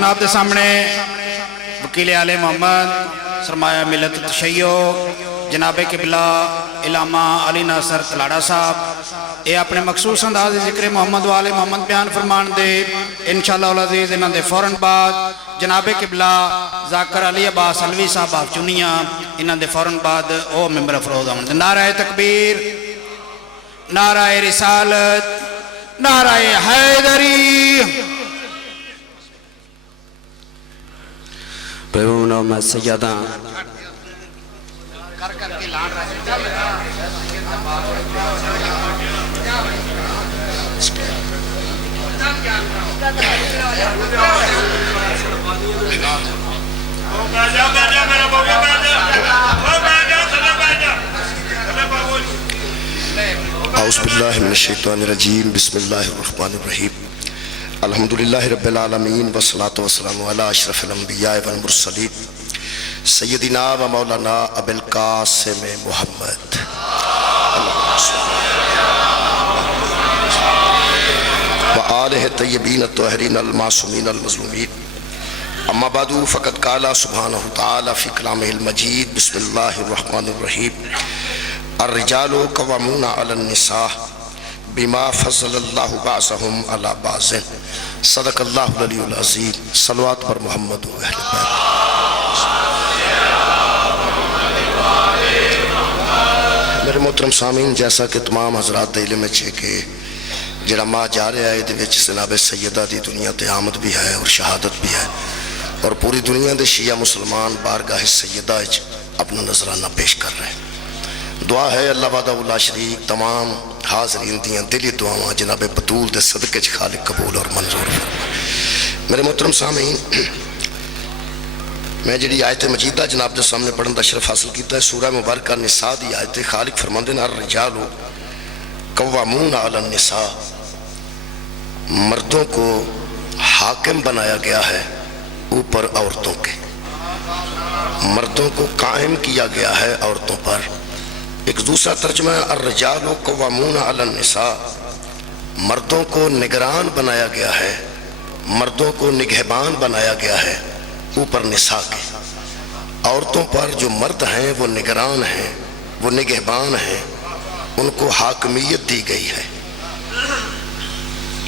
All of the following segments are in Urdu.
جناب دے سامنے وکیل آل محمد سرمایہ ملت تشیع جناب قبلہ علامہ علی ناصر تلاڑا صاحب اے اپنے مخصوص انداز ذکر محمد والے محمد بیان فرمان دے انشاءاللہ العزیز انہاں دے فوراً بعد جناب قبلہ ذاکر علی عباس علوی صاحب آپ چنیاں انہاں دے فوراً بعد او ممبر افروز آمد نعرہ تکبیر، نعرہ رسالت، نعرہ حیدری۔ پیونوں میں سیدہ اعوذ باللہ من الشیطان الرجیم بسم اللہ الرحمن الرحیم الحمدللہ رب العالمین والصلاة والسلام علی اشرف الانبیاء والمرسلین سیدنا و مولانا ابی القاسم محمد و آلہ طیبین الطاہرین المعصومین المظلومین اما بعد فقد قال سبحانہ تعالی فی کلامہ المجید بسم اللہ الرحمن الرحیم الرجال قوامون علی النساء بما فضل اللہ بعضهم علی بعض صدق اللہ العلی العظیم صلوات پر محمد و اہل بیت۔ میرے محترم سامعین، جیسا کہ تمام حضرات دے علم ہے کہ جڑا ماہ جا رہا ہے دے وچ جناب سیدہ دی دنیا تے آمد بھی ہے اور شہادت بھی ہے، اور پوری دنیا دے شیعہ مسلمان بارگاہ سیدہ وچ اپنا نظرانہ پیش کر رہے ہیں۔ دعا ہے اللہ وحدہ لا شریک تمام حاضرین دیاں دلی دعاواں جناب بطول دے صدقے خالق قبول اور منظور فرمائے۔ میرے محترم سامعین، میں جڑی آیت مجیدہ جناب دے سامنے پڑھن دا شرف حاصل کیتا ہے سورہ مبارکہ نساء دی آیت خالق فرماندے ہیں الرجال قوامون علی النساء، مردوں کو حاکم بنایا گیا ہے اوپر عورتوں کے، مردوں کو قائم کیا گیا ہے عورتوں پر۔ ایک دوسرا ترجمہ ہے الرجال قوامون علی النساء، مردوں کو نگران بنایا گیا ہے، مردوں کو نگہبان بنایا گیا ہے اوپر نساء کے۔ عورتوں پر جو مرد ہیں وہ نگران ہیں، وہ نگہبان ہیں، ان کو حاکمیت دی گئی ہے۔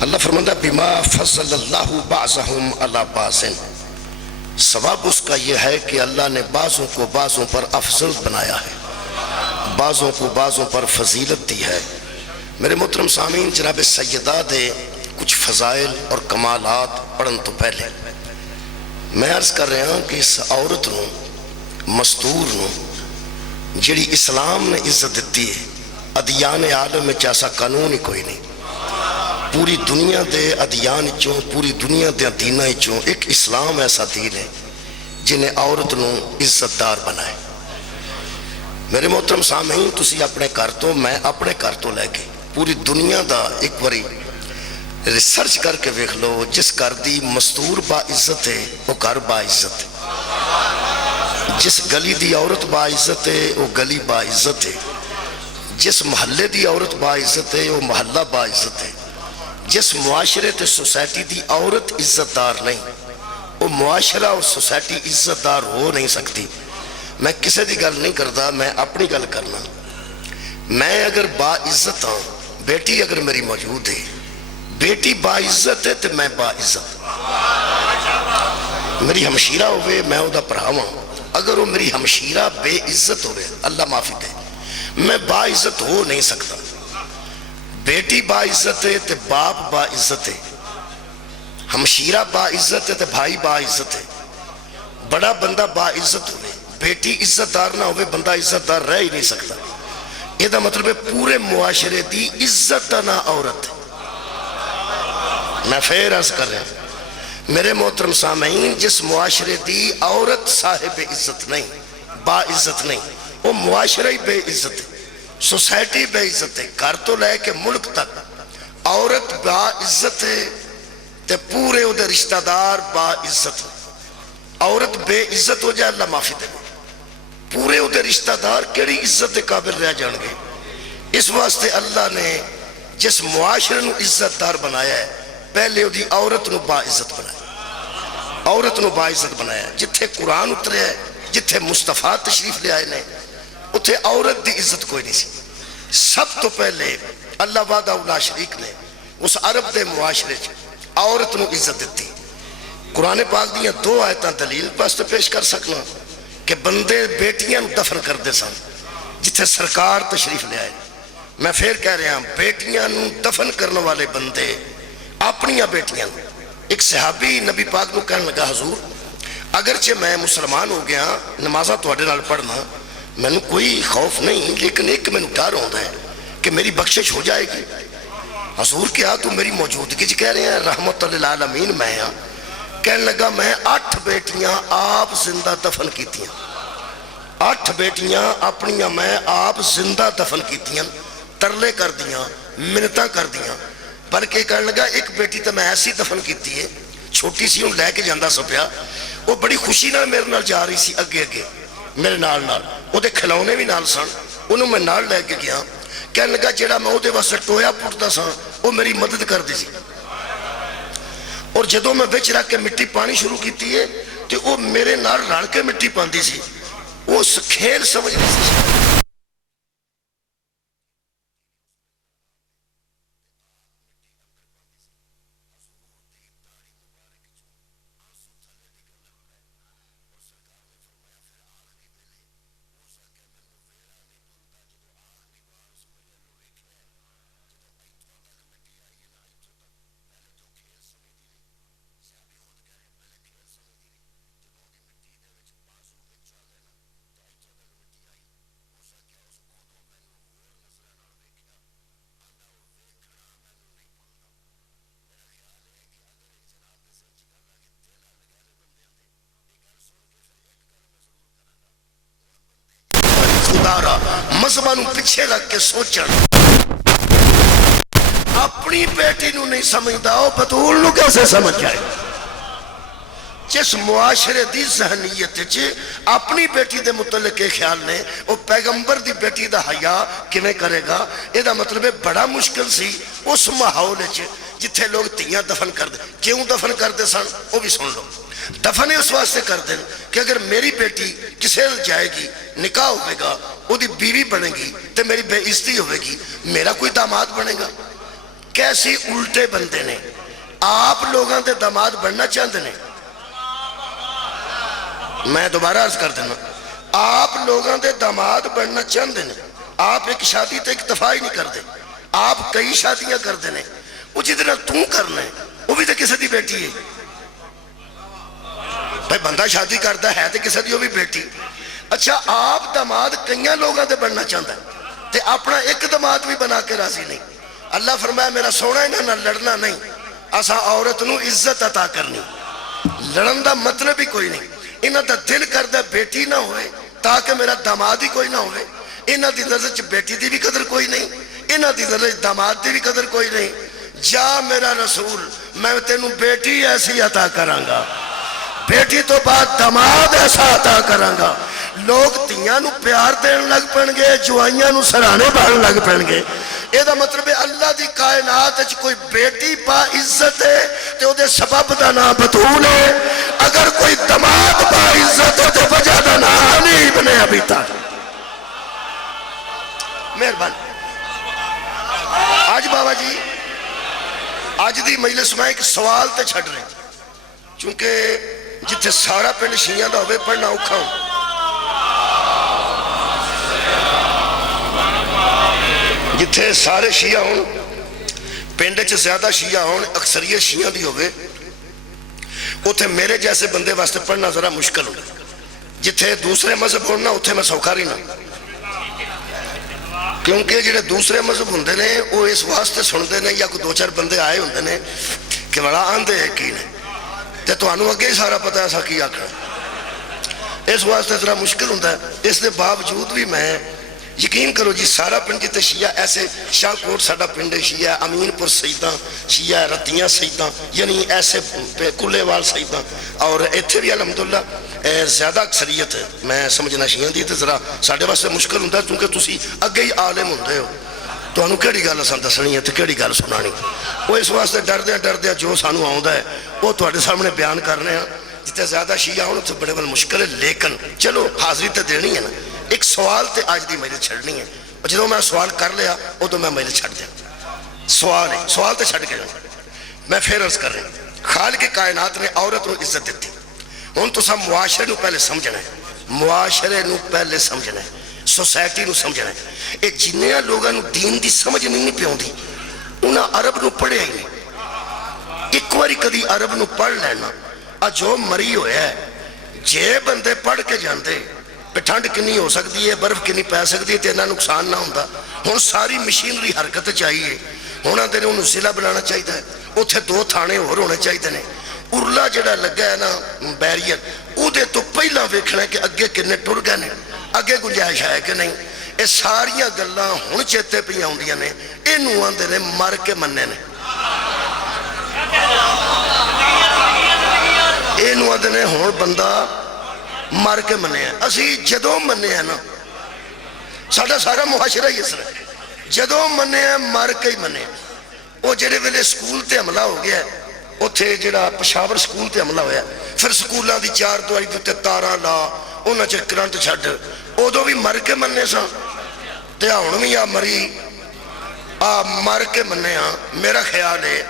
اللہ فرماتا بما فضل اللہ بعضهم علی بعض، ثواب اس کا یہ ہے کہ اللہ نے بعضوں کو بعضوں پر افضل بنایا ہے، بعضوں کو بعضوں پر فضیلت دی ہے۔ میرے محترم سامعین، جناب سیدہ دے کچھ فضائل اور کمالات پڑھن تو پہلے میں عرض کر رہا ہوں کہ اس عورت نو مستور نو جڑی اسلام نے عزت دیتی ہے، ادیان عالم میں ایسا قانون ہی کوئی نہیں، پوری دنیا دے ادیان چوں، پوری دنیا دے دیناں چوں ایک اسلام ایسا دین ہے جنہیں عورت نو عزت دار بنائے۔ میرے محترم سامعین، تسی اپنے گھر تو میں اپنے گھر تو لے کے پوری دنیا دا ایک باری ریسرچ کر کے ویکھ لو، جس گھر دی مستور با عزت ہے وہ گھر با عزت ہے، جس گلی دی عورت با عزت ہے وہ گلی با عزت ہے، جس محلے دی عورت با عزت ہے وہ محلہ با عزت ہے، جس معاشرے تے سوسائٹی دی عورت عزت دار نہیں وہ معاشرہ اور سوسائٹی عزت دار ہو نہیں سکتی۔ میں کسی دی گل نہیں کرتا، میں اپنی گل کرنا۔ میں اگر با عزت ہوں، بیٹی اگر میری موجود ہے، بیٹی با عزت ہے تو میں با عزت، میری ہمشیرہ ہوئے میں او دا پڑھاواں، اگر وہ میری ہمشیرہ بے عزت ہوئے اللہ معافی دے، میں با عزت ہو نہیں سکتا۔ بیٹی با عزت ہے تو باپ با عزت ہے، ہمشیرہ با عزت ہے تو بھائی با عزت ہے، بڑا بندہ با عزت ہوئے، بیٹی عزت دار نہ ہوئے بندہ عزت دار رہ ہی نہیں سکتا۔ یہ دا مطلب ہے پورے معاشرے دی عزت نہ عورت ہے۔ میں پھر عرض کر رہا ہوں میرے محترم سامعین، جس معاشرے دی عورت صاحب عزت نہیں، با عزت نہیں، وہ معاشرہ ہی بے عزت ہے، سوسائٹی بے عزت ہے، گھر تو لے کے ملک تک عورت با عزت ہے تے پورے ادھر رشتہ دار با عزت ہے۔ عورت بے عزت ہو جائے اللہ معافی دے، پورے ادھر رشتہ دار کیڑی عزت دے قابل رہ جان گے۔ اس واسطے اللہ نے جس معاشرے نو عزت دار بنایا ہے، پہلے وہ دی عورت نو با عزت بنایا۔ عورت نو باعزت بنایا. جتھے قرآن اتریا ہے, جتھے مصطفیٰ تشریف لے آئے نے, اتھے عورت دی عزت کوئی نہیں سی. سب تو پہلے اللہ وحدہ لا شریک نے اس عرب دے معاشرے عورت نو عزت دیتی. قرآن پاک دیاں 2 آیتاں دلیل واسطے پیش کر سکنا کہ بندے بیٹیاں دفن کر دے سن جتھے سرکار تشریف لے آئے. میں پھر کہہ رہا ہوں, بیٹیاں نو دفن کرنے والے بندے اپنیاں بیٹیاں نو. ایک صحابی نبی پاک نو کہنے لگا, حضور اگرچہ میں مسلمان ہو گیا, نمازہ تواڈے نال پڑھنا, میں نے کوئی خوف نہیں, لیکن ایک میں نے ڈر ہوتا ہے کہ میری بخشش ہو جائے گی. حضور کیا تو میری موجودگی کہہ رہے ہیں رحمت للعالمین میں ہاں. کہنے لگا میں 8 بیٹیاں آپ زندہ دفن کیتیاں, 8 بیٹیاں اپنیاں میں آپ زندہ دفن کیتیاں, ترلے کر دیاں, منتاں کر دیاں. بلکہ کہنے لگا ایک بیٹی تو میں ایسی دفن کیتی ہے, چھوٹی سی ہوں لے کے جاندہ سپیا, وہ بڑی خوشی نال میرے نال جا رہی سی اگے اگے میرے نال, وہ دے کھلونے بھی نال سن, انہوں میں نال لے کے گیا. کہنے لگا جیڑا میں وہ دے واسطے ٹویا پٹتا سا وہ میری مدد کر دی سی, اور جدوں میں بچ رکھ کے مٹی پانی شروع کیتی ہے تو وہ میرے نال رل کے مٹی پاندی سی. وہ کھیل سمجھ نہیں سی. مذہبہ نو پیچھے لگ کے سوچن, اپنی بیٹی نو نہیں سمجھدا, وہ بطول نو کیسے سمجھ جائے. جس معاشرے دی ذہنیت اپنی بیٹی دے متعلق کے خیال نے وہ پیغمبر دی بیٹی دا حیا کیویں کرے گا, یہ دا مطلب ہے بڑا مشکل سی اس ماحول جتھے لوگ تیاں دفن کر دے. کیوں دفن کر دے سن وہ بھی سن لو. دفن اس واسطے کر دیں کہ اگر میری بیٹی کسے جائے گی, نکاح ہوئے گا, وہ دی بیوی بنے گی تو میری بے عزتی ہوئے گی, میرا کوئی داماد بنے گا. کیسی الٹے بندے نے. آپ لوگاں دے داماد بننا چاہتے ہیں, میں دوبارہ عرض کر دینا, آپ لوگاں دے داماد بننا چاہتے ہیں. آپ ایک شادی تے اکتفا ہی نہیں کرتے, آپ کئی شادیاں کرتے ہیں. وہ جتنا تو کرنا ہے وہ بھی تو کسی دی بیٹی ہے. بھائی بندہ شادی کرتا ہے تو کسی دی وہ بھی بیٹی. اچھا آپ داماد کئیاں لوگاں دے بننا چاہتا ہے تے اپنا ایک داماد بھی بنا کے راضی نہیں. اللہ فرمایا میرا سونا انہاں نہ لڑنا نہیں, اسا عورت نو عزت عطا کرنی. لڑن دا مطلب ہی کوئی نہیں. انہاں دا دل کردہ بیٹی نہ ہوئے تاکہ میرا داماد ہی کوئی نہ ہوئے. انہاں دی نظر چ بیٹی دی بھی قدر کوئی نہیں, انہاں دی نظر چ داماد دی بھی قدر کوئی نہیں. جا میرا رسول, میں تینوں بیٹی ایسی عطا کرانگا, بیٹی تو بعد داماد ایسا عطا کرانگا. لوگ تیاں نو پیار دین لگ پڑنگے, جوائیاں نو سرانے بھان لگ پڑنگے. یہ دا مطلب ہے اللہ دی کائنات اچھ کوئی بیٹی با عزت ہے تو او دے سبب دا نا بطول ہے. اگر کوئی داماد با عزت ہے تو وجہ دا نا نہیں بنے ابھی تک. مہربان. آج بابا جی آج دی مجلس میں ایک سوال تے چھڑ رہے ہیں, چونکہ جتھے سارا پنڈ شیعہ دا ہوئے پڑھنا اوکھا ہوں. جتھے سارے شیعہ ہوں, پنڈ چ زیادہ شیعہ ہوں, اکثریت شیعہ دی ہوئے, اتھے میرے جیسے بندے واسطے پڑھنا ذرا مشکل ہو. جتھے دوسرے مذہب ہونا اتھے میں سوکھا رہی نہ, کیونکہ جڑے دوسرے مذہب ہوندے نے وہ اس واسطے سندے نے یا کوئی 2-4 بندے آئے ہوندے نے کہ بڑا آندے ہے کی نے تے تانوں اگے ہی سارا پتہ ایسا کی آکھنا. اس واسطے ذرا مشکل ہوتا ہے. اس دے باوجود بھی میں یقین کرو جی سارا پنڈ جتے شیعہ ایسے, شاہ کوٹ ساڑا پنڈ شیعہ, امین پور سیداں شیعہ, رتیاں سیداں, یعنی ایسے کلے وال سیداں, اور ایتھے بھی الحمدللہ زیادہ اکثریت ہے. میں سمجھنا شیعہ دی تے ذرا ساڑے واسطے مشکل ہوتا ہے کیونکہ تسی اگے ہی عالم ہوندے ہو. تو انہوں کیڑی گل اساں دسنی ہے تے کیڑی گل سنانی. وہ اس واسطے ڈردیاں جو سانوں آوندا ہے وہ تواڈے سامنے بیان کرنے ہیں. جتنے زیادہ شیعہ ہوں تو بڑے بڑے مشکل ہے، لیکن چلو حاضری تو دینی ہے نا. ایک سوال تے آج دی میرے چھڑنی ہے، اور جدو میں سوال کر لیا ادو میں میرے چھڑ دیا. سوال ہے، سوال تے چھڑ کے جاؤں. میں پھر عرض کر رہا ہوں، خالق کائنات نے عورت نو عزت دیتی. ہوں تو سب معاشرے نو پہلے سمجھنا ہے، معاشرے نو پہلے سمجھنا ہے، سوسائٹی نو سمجھنا ہے. یہ جنیا لوگوں دین دی سمجھ نہیں پیاؤندی انہاں عرب نو پڑھیا ہی نہیں. ایک باری کدی عرب نو پڑھ لینا جو مری ہویا ہے. جے بندے پڑھ کے جاندے پہ ٹھنڈ کنی ہو سکتی ہے، برف کنی پی سکتی ہے، تو اتنا نقصان نہ ہوتا. ہوں ساری مشینری حرکت چاہیے. ہونا تیرے انہوں ضلع بنانا چاہیے، اتنے 2 تھانے اور ہونے چاہیے نے. ارلا جڑا لگا ہے نا بیریئر، او دے تو پہلا ویکھنا ہے کہ اگے کنے ٹر گئے نے، اگے گنجائش ہے کہ نہیں. یہ ساریاں گلاں ہن چیتے پہ آؤندیاں نے. اینوں آندے نے مر کے مننے نے، اینوں آندے نے ہن بندہ مر کے مننے ہیں. اسی جدوں مننے ہیں نا ساڈا سارا معاشرہ ہی اس طرح جدوں مننے ہیں مر کے ہی مننے ہیں. وہ جڑے ویلے سکول تے حملہ ہو گیا ہے، اتھے جڑا پشاور سکول تے حملہ ہویا، پھر سکولاں دی 4 دیواری دے تے تاراں لا انہاں چ کرنٹ چھڈ، ادو بھی مر کے مننے سا تے ہن بھی آ مری آ مر کے مننے ہاں. میرا خیال ہے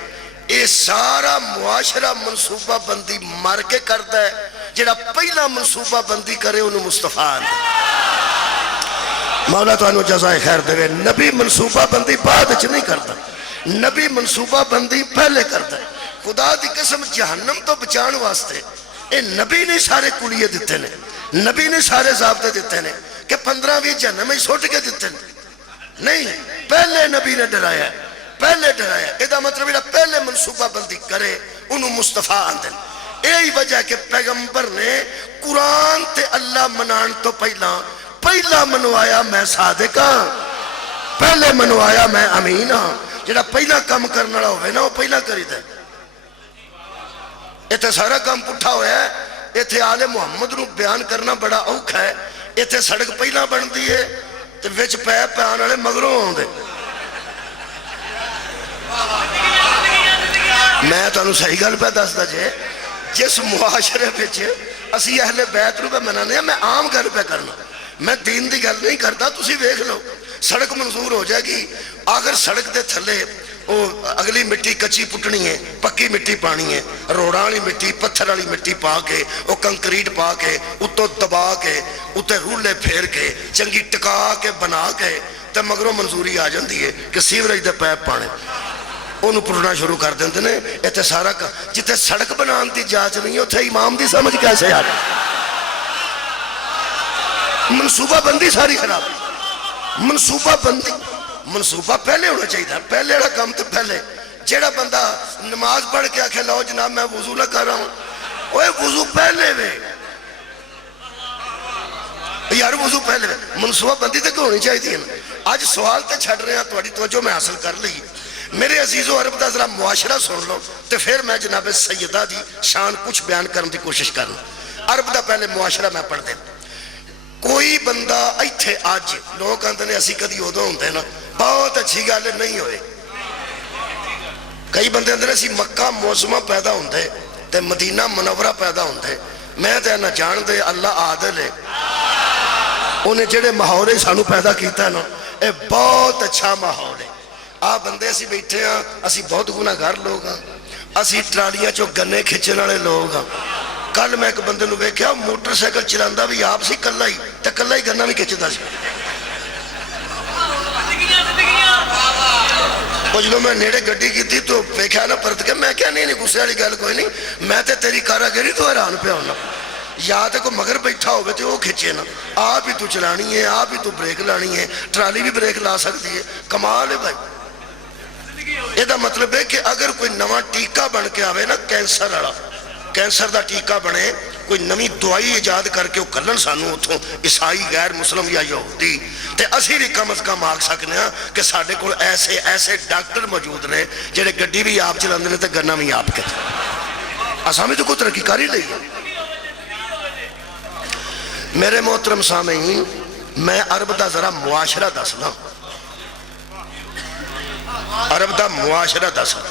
یہ سارا معاشرہ منصوبہ بندی مر کے کرتا ہے. جڑا پہلا منصوبہ بندی کرے انہوں مصطفیٰ آندے. مولا تو انہوں جزائے خیر دے. نبی منصوبہ بندی بعد اچھ نہیں کرتا، نبی منصوبہ بندی پہلے کرتا ہے. خدا دی قسم جہنم تو بچان واسطے اے نبی نے سارے کلیے دیتے نے، نبی نے سارے ضابطے دیتے نے کہ 15 جہنم ہی سوٹ کے دیتے نے. نہیں، پہلے نبی نے ڈرایا، پہلے ڈرایا. یہ مطلب ہے پہلے منصوبہ بندی کرے انہوں مصطفیٰ آندے. یہی وجہ کہ پیغمبر نے قرآن تے اللہ منان تو پہلا منوایا میں صادق ہاں، پہلے منوایا میں امین ہاں. جڑا پہلا کام کرنا رہا ہوئے نا وہ پہلا کری دے. یہ سارا کام پٹھا ہوا ہے. یہ آل محمد نو بیان کرنا بڑا اوکھا ہے. یہ سڑک پہلا بن دی ہے تو وچ پیپ پہان والے مگروں ہوں دے. میں تو انہوں صحیح گل پہ دستا جے جس معاشرے پہ اسی اہل بیت رو پہ منانے ہیں. میں عام گل پہ کرنا، میں دین دی گل نہیں کرتا. تسی ویکھ لو سڑک منظور ہو جائے گی، اگر سڑک دے تھلے اگلی مٹی کچی پٹنی ہے، پکی مٹی پانی ہے، روڑاں والی مٹی پتھر والی مٹی پا کے وہ کنکریٹ پا کے اتو دبا کے اتنے رولے پھیر کے چنگی ٹکا کے بنا کے تو مگروں منظوری آ جاندی ہے کہ سیوریج دے پیپ پانے انہوں پٹنا شروع کر دیندے نے. اتنے سارا جتنے سڑک بنان دی جانچ نہیں اتنے امام دی سمجھ کیسے آ جائے. منصوبہ بندی ساری خراب. منصوبہ بندی منصوبہ پہلے ہونا چاہیے. پہلے والا کام تو پہلے. جیڑا بندہ نماز پڑھ کے آکھے لو جناب میں وضو نہ کر رہا ہوں، اوے وضو پہلے وے یار، وضو پہلے وے. منصوبہ بندی تو ہونی چاہیے. آج سوال تے چھڑ رہے ہیں، تھوڑی توجہ میں حاصل کر لی. میرے عزیزو عرب دا ذرا معاشرہ سن لو تو پھر میں جناب سیدہ دی شان کچھ بیان کرنے دی کوشش کرنا. عرب دا پہلے معاشرہ میں پڑھ دیں. کوئی بندہ ایتھے آج لوگ کہتے ہیں اسی کدی ادو ہوندے نا بہت اچھی گل نہیں ہوئے. کئی بندے اندر اسی مکہ موسمہ پیدا ہوندے تے مدینہ منورہ پیدا ہوندے. میں تے نہ جان دے اللہ عادل ہے، انہیں جڑے ماحول سانو پیدا کیتا ہے نا اے بہت اچھا ماحول ہے. آ بندے اسی بیٹھے ہاں، اسی بہت گناہگار لوگ ہاں، اسی ٹرالیاں چو گنے کھچن والے لوگ ہاں. کل میں ایک بندے نو ویکھیا موٹر سائیکل چلاندا بھی آپ سی کلا ہی تے کلا ہی گنا بھی کھچدا سی. جدو میں نیڑے گڈی کی تو ویکھیا نا پرت کے میں کیا نہیں غصے والی گل کوئی نہیں، میں تے تیری کاراگری تو حیران پیا ہونا. یا تے کوئی مگر بیٹھا ہوئے تو وہ کھچے نا، آپ ہی تو چلانی ہے، آپ ہی تو بریک لانی ہے، ٹرالی بھی بریک لا سکتی ہے. کمال ہے بھائی. یہ مطلب ہے کہ اگر کوئی نواں ٹیکہ بن کے آوے نا کینسر والا، کینسر دا ٹیکہ بنے، کوئی نوی دوائی ایجاد کر کے وہ کلن سانو اتھوں عیسائی غیر مسلم یا یہودی تے اسی بھی کم از کم آکھ سکنے ہیں کہ ساڑھے کو ایسے ڈاکٹر موجود نے جڑے گڈی بھی آپ چلاندے نے تے گنا بھی آپ کے اسامی تو کوئی ترقی کاری لئی ہے. میرے محترم سامعین، میں عرب دا ذرا معاشرہ دسنا. عرب دا معاشرہ دسنا.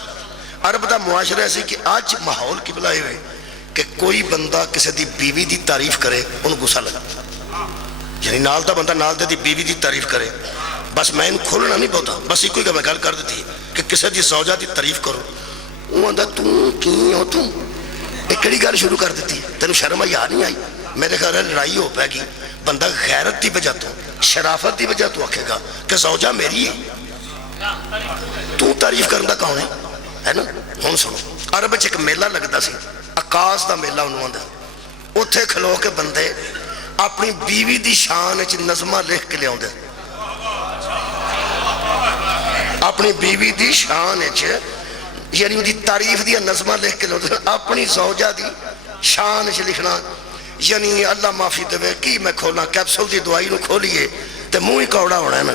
عرب دا معاشرہ ایسی کہ آج ماحول کی بلائے ہوئے کہ کوئی بندہ کسی دی بیوی دی تعریف کرے انہوں غصہ لگا، یعنی نال دا بندہ نال دے دی بیوی دی تعریف کرے، بس میں انہوں کھولنا نہیں پوتا، بس ایک کوئی کہ میں گل کر دیتی کہ کسی دی زوجہ دی تعریف کرو، وہ آندا توں کی ہو توں، ایک کڑی گل شروع کر دیتی، تینوں شرم یا نہیں آئی؟ میرے خیال ہے لڑائی ہو پائے گی، بندہ غیرت دی وجہ تو شرافت دی وجہ تو آکھے گا کہ زوجہ میری ہے، تو تعریف کرنا کون ہے نا؟ ہوں سنو، عرب ایک میلہ لگتا سی، عکاس دا میلہ انہوں آندا، اتھے کھلو کے بندے اپنی بیوی دی شان وچ نظمہ لکھ کے لے آندے، اپنی بیوی دی شان وچ یعنی ان دی تعریف دی نظمہ لکھ کے لے آندے، اپنی زوجہ دی شان وچ لکھنا، یعنی اللہ معافی دے کی میں کھولا کیپسول دی دوائی نو کھولیے تے منہ ہی کوڑا ہونا ہے نا،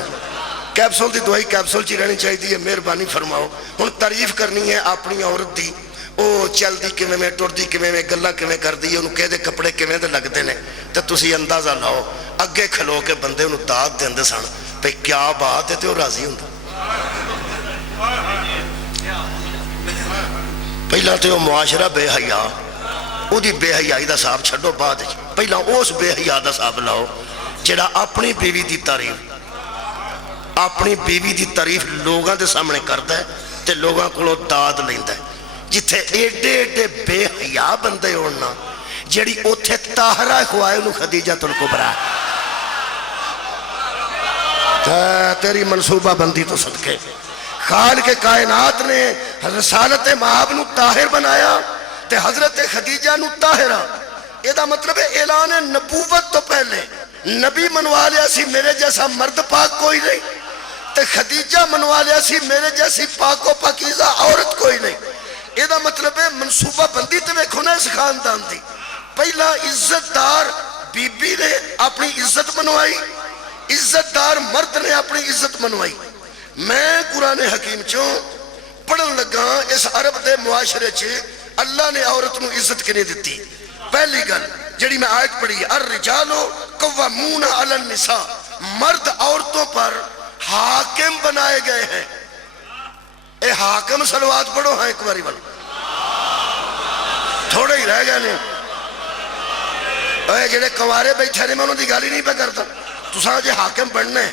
کیپسول دی دوائی کیپسول چی رہنی چاہیے ہے، مہربانی فرماؤ۔ ہن تعریف کرنی ہے اپنی عورت دی، او چلدی کیویں میں ٹردی کیویں میں گلاں کیویں کردی ہے، انہوں کہے کپڑے کیویں دے لگدے نے، تے تسی اندازہ لاؤ اگے کھلو کے بندے انہوں داد دیندے سن پہ کیا بات ہے تے وہ راضی ہوندا۔ پہلا تے وہ معاشرہ بے حیا، او دی بے حیائی دا صاحب چھڈو بعد، پہلا اس بے حیا دا صاحب لاؤ جڑا اپنی بیوی دی تعریف اپنی بیوی دی تعریف لوگاں دے سامنے کردا ہے تے لوگاں کولوں داد لیندا ہے، جتھے ایڈے ایڈے بے حیا بندے ہونا جڑی اوتھے طاہرہ خوائے انہوں خدیجۃ الکبریٰ، تیری منصوبہ بندی تو صدقے خالق کائنات نے رسالت مآب نو طاہر بنایا تے حضرت خدیجہ نو طاہرہ، یہ دا مطلب ہے اعلان نبوت تو پہلے نبی منوا لیا سی میرے جیسا مرد پاک کوئی نہیں، تے خدیجہ منوا لیا سی میرے جیسی پاک و پاکیزہ عورت کوئی نہیں، یہ دا مطلب ہے منصوبہ بندی تے ویکھو نا اس خاندان دی، پہلا عزت دار بی بی نے اپنی عزت منوائی، عزت دار مرد نے اپنی عزت منوائی۔ میں قرآن حکیم چوں پڑھن لگا اس عرب دے معاشرے چ اللہ نے عورت نو عزت کنے دیتی، پہلی گل جڑی میں آیت پڑھی، الرجال قوامون علی النساء، مرد عورتوں پر حاکم بنائے گئے ہیں، اے حاکم صلوات پڑھو ہاں ایک باری بلو، تھوڑے ہی رہ گئے نہیں، اے جڑے کنوارے بیٹھے نے میں انہوں دی گالی نہیں پہ کرتا، تساں جے حاکم بننے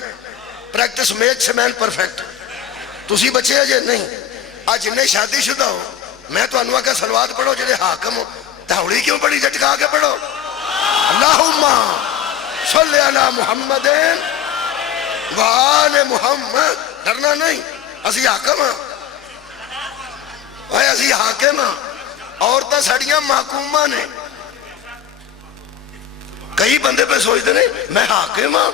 پریکٹس میکس مین پرفیکٹ، تسی بچے ہیں جے نہیں، آج جنہیں شادی شدہ ہو میں تو انواع کا صلوات پڑھو جڑے حاکم ہو، دھوڑی کیوں پڑھی جھٹکا کے پڑھو، اللہم صلی علی محمد وآل محمد، ڈرنا نہیں، اسی حاکم ہاں، اے اسی حاکم ہاں، عورتیں سڑیاں محکومہ نے، کئی بندے پہ سوچتے نہیں میں حاکم ہاں،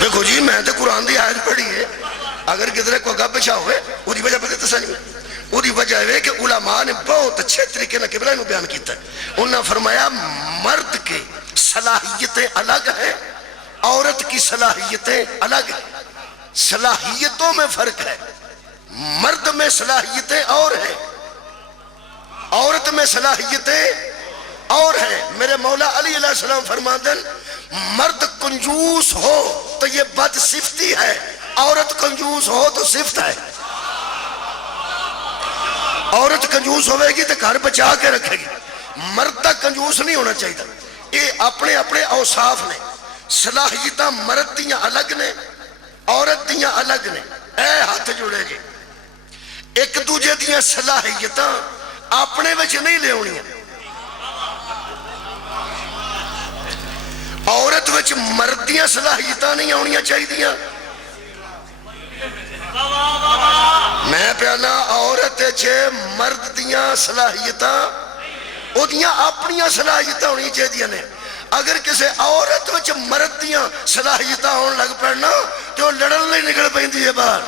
دیکھو جی میں تے قرآن دی آیت پڑھی ہے، اگر کدھرے کو گپ پچھا ہوئے وہ دی وجہ پہ دیتا نہیں، وہ دی وجہ ہے کہ علماء نے بہت اچھے طریقے نہ قبلہ انہوں بیان کیتا ہے، انہوں نے فرمایا مرد کے صلاحیتیں الگ ہیں، عورت کی صلاحیتیں الگ ہیں، صلاحیتوں میں فرق ہے، مرد میں صلاحیتیں اور ہیں، عورت میں صلاحیتیں اور ہیں۔ میرے مولا علی علیہ السلام فرماتے ہیں مرد کنجوس ہو تو یہ بد صفتی ہے، عورت کنجوس ہو تو صفت ہے، عورت کنجوس ہوئے گی تو گھر بچا کے رکھے گی، مرد تک کنجوس نہیں ہونا چاہیے، یہ اپنے اپنے اوصاف نے، صلاحیتاں مرد دیاں الگ نے عورت دیاں الگ نے، اے ہاتھ جڑے گے ایک دوجہ دیاں صلاحیتاں اپنے وچ نہیں لے ہونی، عورت وچ مردیاں صلاحیتاں نہیں ہونیاں چاہیے، میں پیانا عورت چھے مرد دیاں صلاحیتاں او دیاں اپنیاں صلاحیتاں ہونی چاہیے نے، اگر کسی عورت وچ مرد دیاں صلاحیتاں ہون لگ پڑنا تو وہ لڑن نہیں نکل پہندی ہے باہر،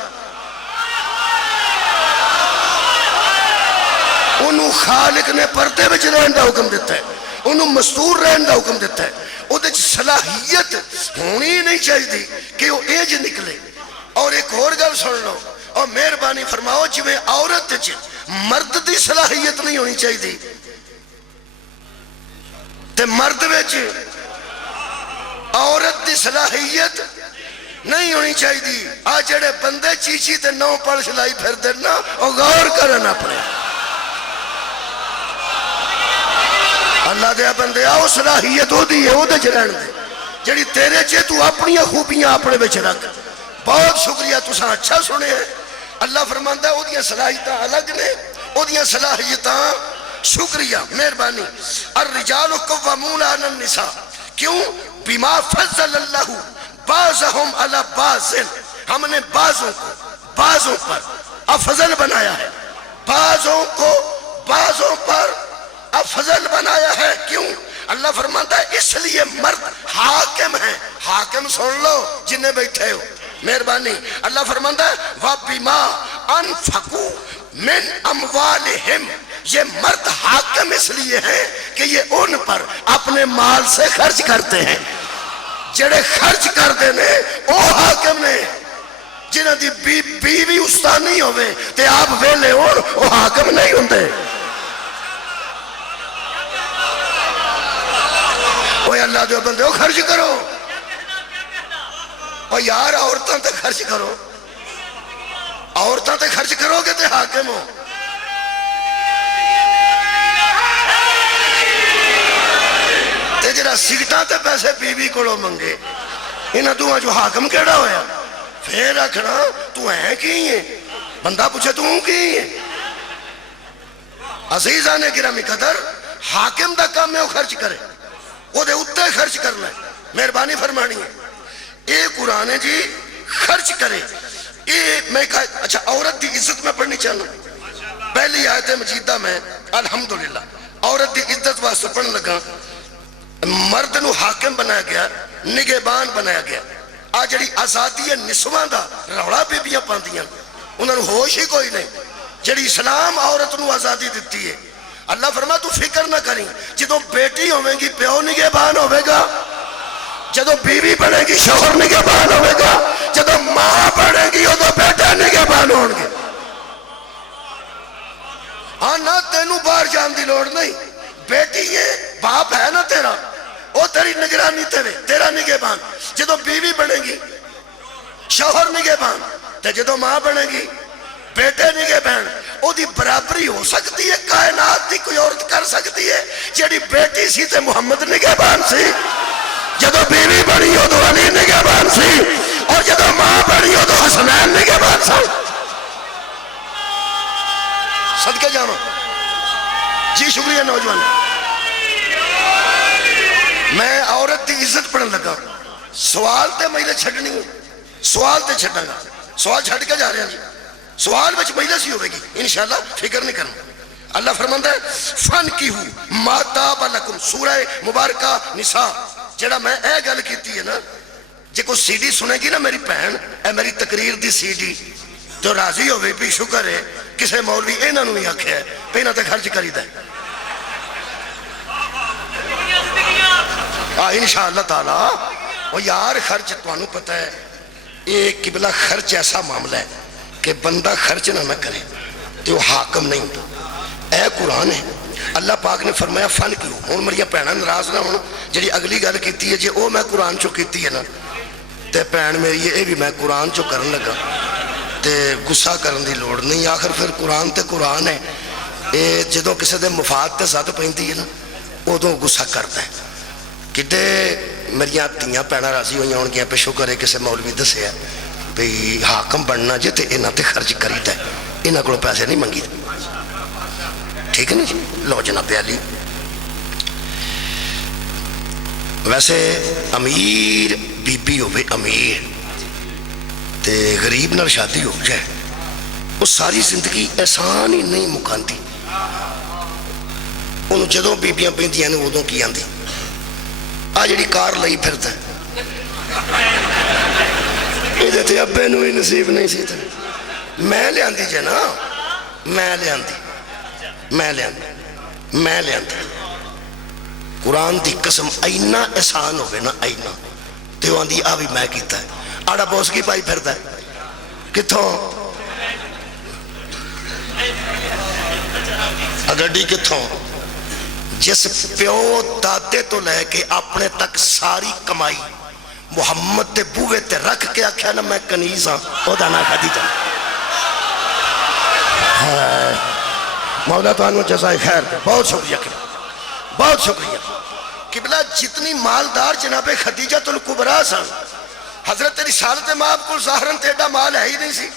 انہوں خالق نے پردے وچ رہن دا حکم دیتا ہے، انہوں مستور رہن دا حکم دیتا ہے، وہ دے صلاحیت ہونی نہیں چاہیے کہ وہ ایج نکلے۔ اور ایک اور گل سن لو اور مہربانی فرماؤ جی میں عورت مرد دی صلاحیت نہیں ہونی چاہیے تے مرد وچ عورت دی صلاحیت نہیں ہونی چاہیے. آ جڑے بندے چیچی تے نو پڑھ چلائی پھر دینا او غور کرن اپنے. اللہ دے بندے آؤ صلاحیت ہو دی ہے او دے جرین دے جڑی تیرے چے تو اپنی خوبیاں اپنے بچ رکھ. بہت شکریہ تساں اچھا سنے ہیں. اللہ فرماندا ہے او دیاں صلاحیتاں الگ نے, او دیاں صلاحیتاں شکریہ مہربانی. الرجال قوامون علی النساء, کیوں؟ بما فضل اللہ بعضهم علی بعض, ہم نے بعضوں کو بعضوں پر افضل بنایا ہے, بعضوں کو بعضوں پر افضل بنایا ہے. کیوں؟ اللہ فرماتا ہے اس لیے مرد حاکم ہیں. حاکم سن لو جنہیں بیٹھے ہو, مہربانی. اللہ فرماتا ہے وَبِمَا أَنفَقُوا مِنْ أَمْوَالِهِمْ, یہ مرد حاکم اس لیے ہیں کہ یہ ان پر اپنے مال سے خرچ کرتے ہیں. جڑے خرچ کر دینے او حاکم نے. جنہاں دی بیوی استاد نہیں ہوئے تے آپ ویلے ہو او حاکم نہیں ہوندے. اوے اللہ دے بندے ہو خرچ کرو. او یار عورتاں تے خرچ کرو, عورتاں تے خرچ کرو گے تے حاکم ہو. تے جڑا سگٹاں تے پیسے بیوی کولوں منگے انہاں دوہاں جو حاکم کیڑا ہویا؟ پھر رکھنا تو ہے کی ہے, بندہ پوچھے تو کی ہے. عزیزانے گرامی قدر, حاکم دا کام ہے وہ خرچ کرے, وہ دے اتے خرچ کرنا ہے. مہربانی فرمانی ہے. اے قرآن ہے جی خرچ کرے. اے میں کہا اچھا عورت دی عزت میں پڑھنی چاہنا. پہلی آیت مجیدہ میں الحمدللہ عورت دی عزت واسطے پڑھنے لگا. مرد نو حاکم بنایا گیا, نگہبان بنایا گیا. آ جڑی آزادی نسواں دا روڑا بیبیاں پاندیاں, انہاں نو ہوش ہی کوئی نہیں. جڑی اسلام عورت نو آزادی دیتی ہے, اللہ فرما تو فکر نہ کریں, جدو بیٹی ہوئے گی پیو نگہبان ہوئے گا, جدو بیوی بنے گی شوہر نگہبان ہوئے گا, جدو ماں بنے گی ادو بیٹا نگہبان ہون گے. ہاں نہ تینوں باہر جان دی لوڑ نہیں, بیٹی ہے باپ ہے نا تیرا, وہ تیری نگرانی تیرا نگہبان. جدو بیوی بنے گی شوہر نگہبان, تے جدو ماں بنے گی بیٹے نگہبان. او دی برابری ہو سکتی ہے کائنات دی کوئی عورت کر سکتی ہے؟ جیڑی بیٹی سی تے محمد نگہبان سی, جدو بیوی بنی ہو تو علی نگہبان سی, اور جدو ماں بنی ہو تو حسنین نگہبان سی. صدقے جاما جی. شکریہ نوجوان. میں عورت دی عزت پڑھن لگا. سوال تے مہیلے چھڑنی ہے, سوال تے چھڑنا گا, سوال چھڑ کے جا رہے ہیں جی. سوال بچ مہیلے سی ہوئے گی انشاءاللہ, فکر نہیں کرنا. اللہ فرماندا ہے فن کی ہوں ما تاب لکم, سورہ مبارکہ نساء. جڑا میں اے گل کیتی ہے نا, جے کو سی ڈی سنے گی نا میری بہن, اے میری تقریر دی سی ڈی, تو راضی ہوئے بھی شکر ہے کسے مولوی انہاں نوں ہی آکھیا ہے پہ انہاں تے خرچ کریدا ہے. انشاءاللہ تعالی. وہ یار خرچ تانوں پتہ ہے یہ قبلہ خرچ ایسا معاملہ ہے کہ بندہ خرچ نہ کرے تو وہ حاکم نہیں ہوتا. اے قرآن ہے. اللہ پاک نے فرمایا فن کیوں. ہوں میری بھیناں ناراض نہ ہوں, جی اگلی گل کی ہے جی وہ میں قرآن چو کی ہے نا, تو بھن میری یہ بھی میں قرآن چو کرن لگا, تو گسا کرن دی لوڑ نہیں. آخر پھر قرآن تے قرآن ہے. یہ جدو کسی دے مفاد تے زد پیندی ہے نا ادو گسا کرتا ہے. کڈے میریاں تیاں بھیناں راضی ہوئی ہون گیاں پہ شکر ہے کسی مولوی دسیا بھئی حاکم بننا جی تے انہاں تے خرچ کریدا ہے, انہاں کولوں پیسے نہیں منگی. ٹھیک ہے نا جی. لو جناب علی. ویسے امیر بی بی ہوئے امیر تے غریب نال شادی ہو جائے, وہ ساری زندگی احسان ہی نہیں مکاندی. انہوں جدوں بیبیاں پیندیاں نے ادوں کی آندی آ جڑی کار لئی پھردا یہ تے ابے نو ہی نصیب نہیں سی. میں لیاندی جے نا, میں لیاندی. قرآن دی قسم اینا احسان ہوئے نا اینا, تو آندی آ بھی میں کیتا ہے. آڑا بوس کی پائی پھردا ہے کتھوں گڈی کتھوں؟ جس پیو دادے تو لے کے اپنے تک ساری کمائی محمد تے بوے تے رکھ کے آکھیا نا میں کنیز ہاں او دا نا خدیجہ مولا تو انو جزائے خیر دے بہت شکریہ بہت شکریہ قبلہ جتنی مالدار جناب خدیجہ الکبریٰ سن حضرت رسالت مآب کو ظاہراً تیڑا مال ہے ہی نہیں سی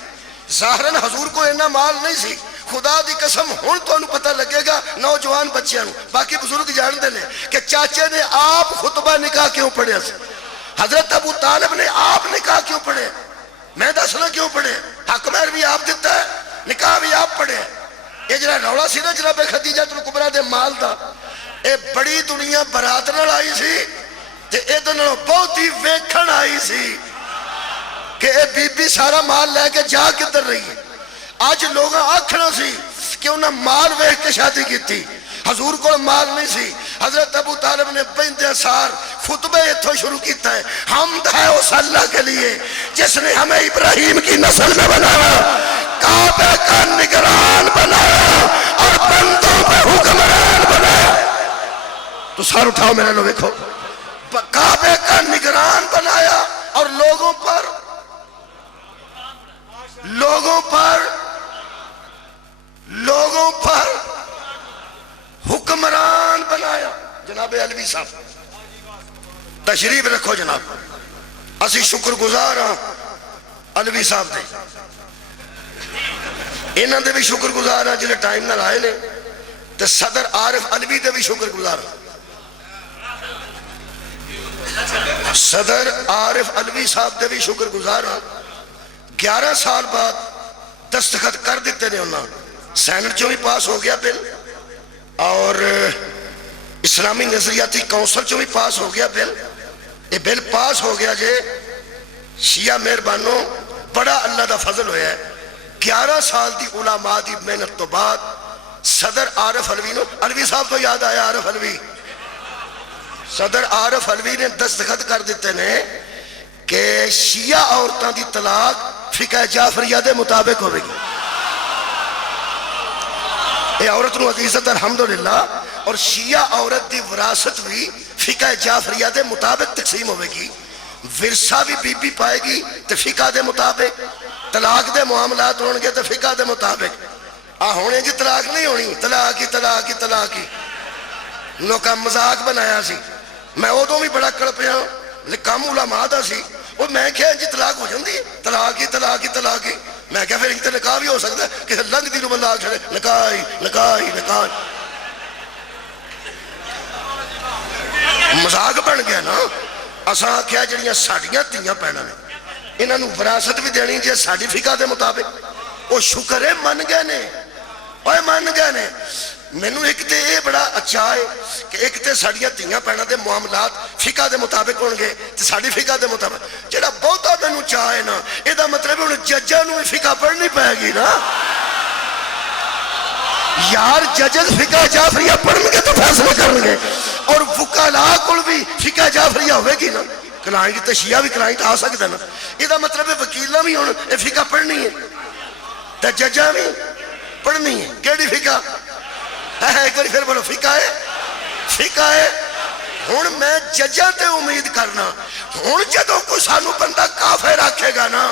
ظاہراً حضور کو اینا مال نہیں سی خدا دی قسم ہون تو انو پتہ لگے گا نوجوان بچیاں باقی بزرگ جان دے لیں کہ چاچے نے آپ خطبہ نکاح کیوں پڑھے حضرت ابو طالب نے آپ نکاح کیوں پڑھے میں دسنا کیوں پڑھے حق مہر بھی آپ دیتا ہے نکاح بھی آپ پڑھے یہ جنہ روڑا سی نا جناب خدیجہ الکبریٰ دے مال دا اے بڑی دنیا برات نہ آئی سی تے اے دنوں بہت ہی ویکھن آئی سی کہ اے بی بی سارا مال لے کے جا کدھر رہی ہے آج لوگاں آکھنا سی کہ انہاں مال ویکھ کے شادی کی تھی حضور کو مال نہیں سی حضرت ابو طالب نے بندے سار خطبہ اتھو شروع کیتا ہے حمد ہے اس اللہ کے لیے جس نے ہمیں ابراہیم کی نسل میں بنایا کعبہ کا نگران بنایا اور بندوں پہ حکمران بنایا تو سار اٹھاؤ میرے لو دیکھو کعبہ کا نگران بنایا اور لوگوں پر حکمران بنایا جناب علوی صاحب تشریف رکھو جناب اسی شکر گزار ہاں علوی صاحب دے انہاں دے بھی شکر گزار ہاں جنہیں ٹائم نہ لائے نے تے صدر عارف علوی دے بھی شکر گزار ہاں صدر عارف علوی صاحب دے بھی شکر گزار ہاں 11 سال بعد دستخط کر دیتے نے انہاں سینٹ چوں بھی پاس ہو گیا بل اور اسلامی نظریاتی کونسل چوں بھی پاس ہو گیا بل یہ بل پاس ہو گیا جے شیعہ مہربانوں بڑا اللہ دا فضل ہویا ہے 11 سال دی علماء دی محنت تو بعد صدر عارف علوی نو علوی صاحب تو یاد آیا عارف علوی صدر عارف علوی نے دستخط کر دیتے نے کہ شیعہ عورتاں دی طلاق فقہ جعفریہ دے مطابق ہوئے گی اے عورت نو عزت الحمدللہ اور شیعہ عورت دی وراثت بھی فقہ جعفریہ دے مطابق تقسیم ہوئے گی ورثہ بھی بی بی پائے گی تے فقہ دے مطابق طلاق دے معاملات ہون گے تے فقہ دے مطابق ہونے جی طلاق نہیں ہونی طلاق ہی لوکاں مذاق بنایا سی میں ادوں بھی بڑا کڑپیا کم علماء دا سی وہ میں کہا جی طلاق ہو جاندی ہے طلاق ہی میں کہا پھر ایک تے نکاح بھی ہو سکتا ہے کہ لنگ دی نو بندہ آ چھڑے نکاح مذاق بن گیا نا اساں کیا جڑیاں ساڈیاں تیاں پینا نے انہاں نو وراثت بھی دینی جے ساڈی فقہ دے مطابق وہ شکر ہے من گئے نے مینوں ایک تے یہ بڑا اچھا ہے کہ ایک تے ساڈیاں تیاں پینا دے معاملات فقہ دے مطابق ہون گے تے ساڈی فقہ دے مطابق جڑا بہتا مینوں چاہے نا یہ دا مطلب ہے ہن ججاں نوں فقہ پڑھنی پے گی نا یار ججز فقہ جعفریہ پڑھن گے تو فیصلہ کرن گے اور وکلاء کول بھی فقہ جعفریہ ہوئے گی نا کلائنٹ تے شیعہ بھی کلائنٹ آ سکدا نا یہ دا مطلب ہے وکیلاں بھی ہن اے فقہ پڑھنی ہے تے ججاں بھی پڑھنی ہے کیڑی فقہ ایک بار پھر بولو فقہ ہے ہن میں ججاں تے امید کرنا ہن جدوں کوئی سانو بندہ کافر رکھے گا نا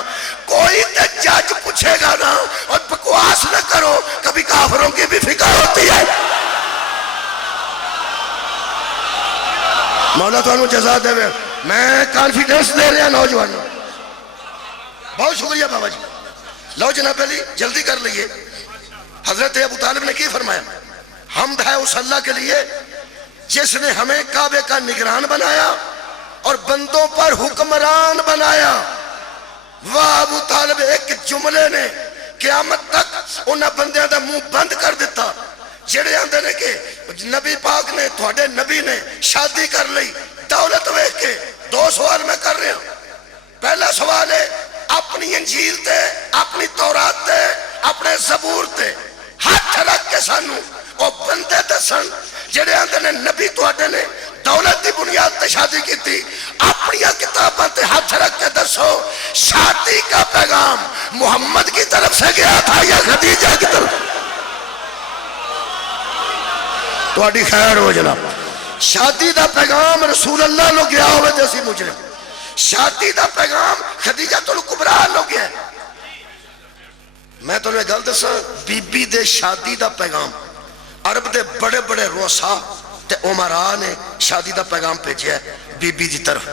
کوئی تے جج پوچھے گا نا اور بکواس نہ کرو کبھی کافروں کی بھی فقہ ہوتی ہے مولا تو جزا دے میں کانفیڈنس دے رہا نوجوانوں بہت شکریہ بابا جی لو جناب علی جلدی کر لئیے حضرت ابو طالب نے کی فرمایا حمد ہے اس اللہ کے لیے جس نے ہمیں کعبے کا نگران بنایا اور بندوں پر حکمران بنایا واہ ابو طالب ایک جملے نے قیامت تک انہاں بندیاں دا منہ بند کر دیتا جڑے آندے نے کہ نبی پاک نے تھوڑے نبی نے شادی کر لئی دولت ویکھ کے 2 سوال میں کر رہا ہوں پہلا سوال ہے اپنی انجیل تے اپنی تورات تے اپنے زبور تے ہاتھ رکھ کے سانو او بندے دسن جڑے آندے نے نبی تواڈے نے دولت دی بنیاد تے شادی کی تھی اپنی کتاباں تے ہاتھ رکھ کے دسو شادی کا پیغام محمد کی طرف سے گیا تھا یا خدیجہ کی طرف تواڈی خیر ہو جناب شادی دا پیغام رسول اللہ لو گیا ہوئے جیسی مجرم شادی دا پیغام خدیجہ الکبریٰ لو گیا ہے. میں تو انہیں گل دسا بی بی دے شادی دا پیغام عرب دے بڑے بڑے روسا تے عمراء نے شادی دا پیغام بھیجیا ہے بی بی دی طرف.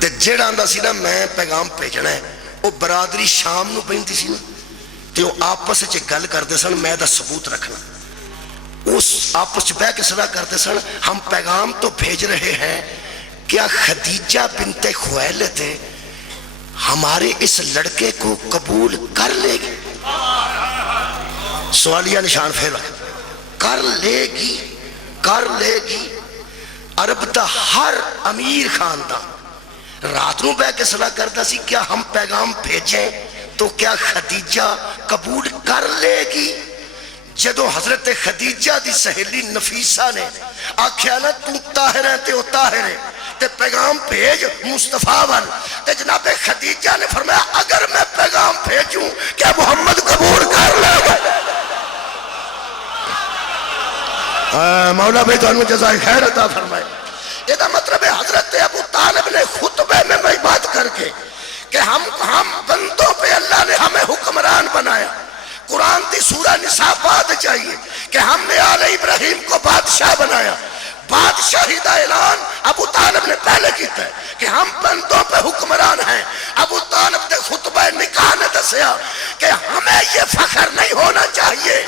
تے جیڑا آندا سی نا میں پیغام بھیجنا ہے وہ برادری شام نو پہنتی سی نا تے وہ آپس وچ گل کرتے سن میں دا ثبوت رکھنا. اس آپس بہ کے صلاح کرتے سن ہم پیغام تو بھیج رہے ہیں کیا خدیجہ بنت خویلد ہمارے اس لڑکے کو قبول کر لے گی. سوالیہ نشان پھر کر لے گی کر لے گی. عرب دا ہر امیر خاندان رات نو بہ کے صلاح کرتا سی کیا ہم پیغام بھیجیں تو کیا خدیجہ قبول کر لے گی. جدو حضرت خدیجہ دی سہیلی نفیسہ نے آکھیا نا تو طاہر ہے تے وہ طاہر ہے تے پیغام بھیج مصطفیٰ وال تے جناب خدیجہ نے فرمایا اگر میں پیغام بھیجوں کیا محمد قبول کر لے گا. مولا بھائی تو انہوں جزائے خیر عطا فرمائے. یہ دا مطلب ہے حضرت ابو طالب نے خطبے میں بات کر کے کہ ہم بندوں پہ اللہ نے ہمیں حکمران بنایا. قرآن دی سورہ نساء بعد چاہیے کہ ہم نے آل ابراہیم کو بادشاہ بنایا. بادشاہی دا اعلان ابو طالب نے پہلے کیتا ہے کہ ہم بندوں پہ حکمران ہیں. ابو طالب نے خطبہ نکاح نے دسیا کہ ہمیں یہ فخر نہیں ہونا چاہیے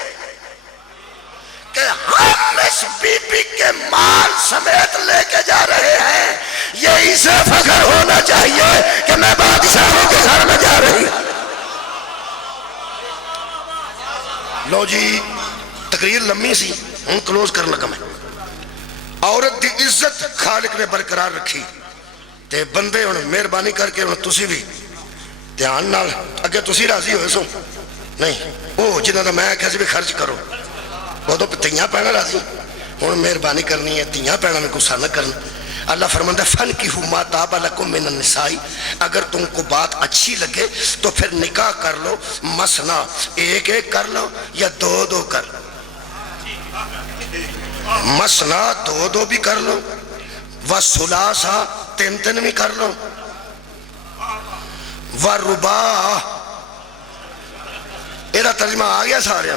کہ ہم اس بی بی کے مال سمیت لے کے جا رہے ہیں, یہ اسے فخر ہونا چاہیے کہ میں بادشاہوں کے گھر میں جا رہی ہوں. لو جی تقریر لمبی سی ہوں کلوز کرنے لگا میں. عورت دی عزت خالق نے برقرار رکھی تے بندے ہوں مہربانی کر کے ہوں تسی بھی دھیان نال اگے تسی راضی ہوئے سو نہیں وہ جنہاں دا میں کہا سی بھی خرچ کرو وہ تو تیاں پہنا راضی ہوں مہربانی کرنی ہے تیاں پہنا میں گسا نہ کرنا. اللہ فرماندہ فَانْكِحُوا مَا طَابَ لَكُم مِّنَ النِّسَاءِ اگر تم کو بات اچھی لگے تو پھر نکاح کر لو. مسنا ایک ایک کر لو یا دو دو کر لو. مسنا دو دو بھی کر لو وَثُلَاثَ تین تین بھی کر لو وَرُبَاعَ ایرا ترجمہ آ گیا سارے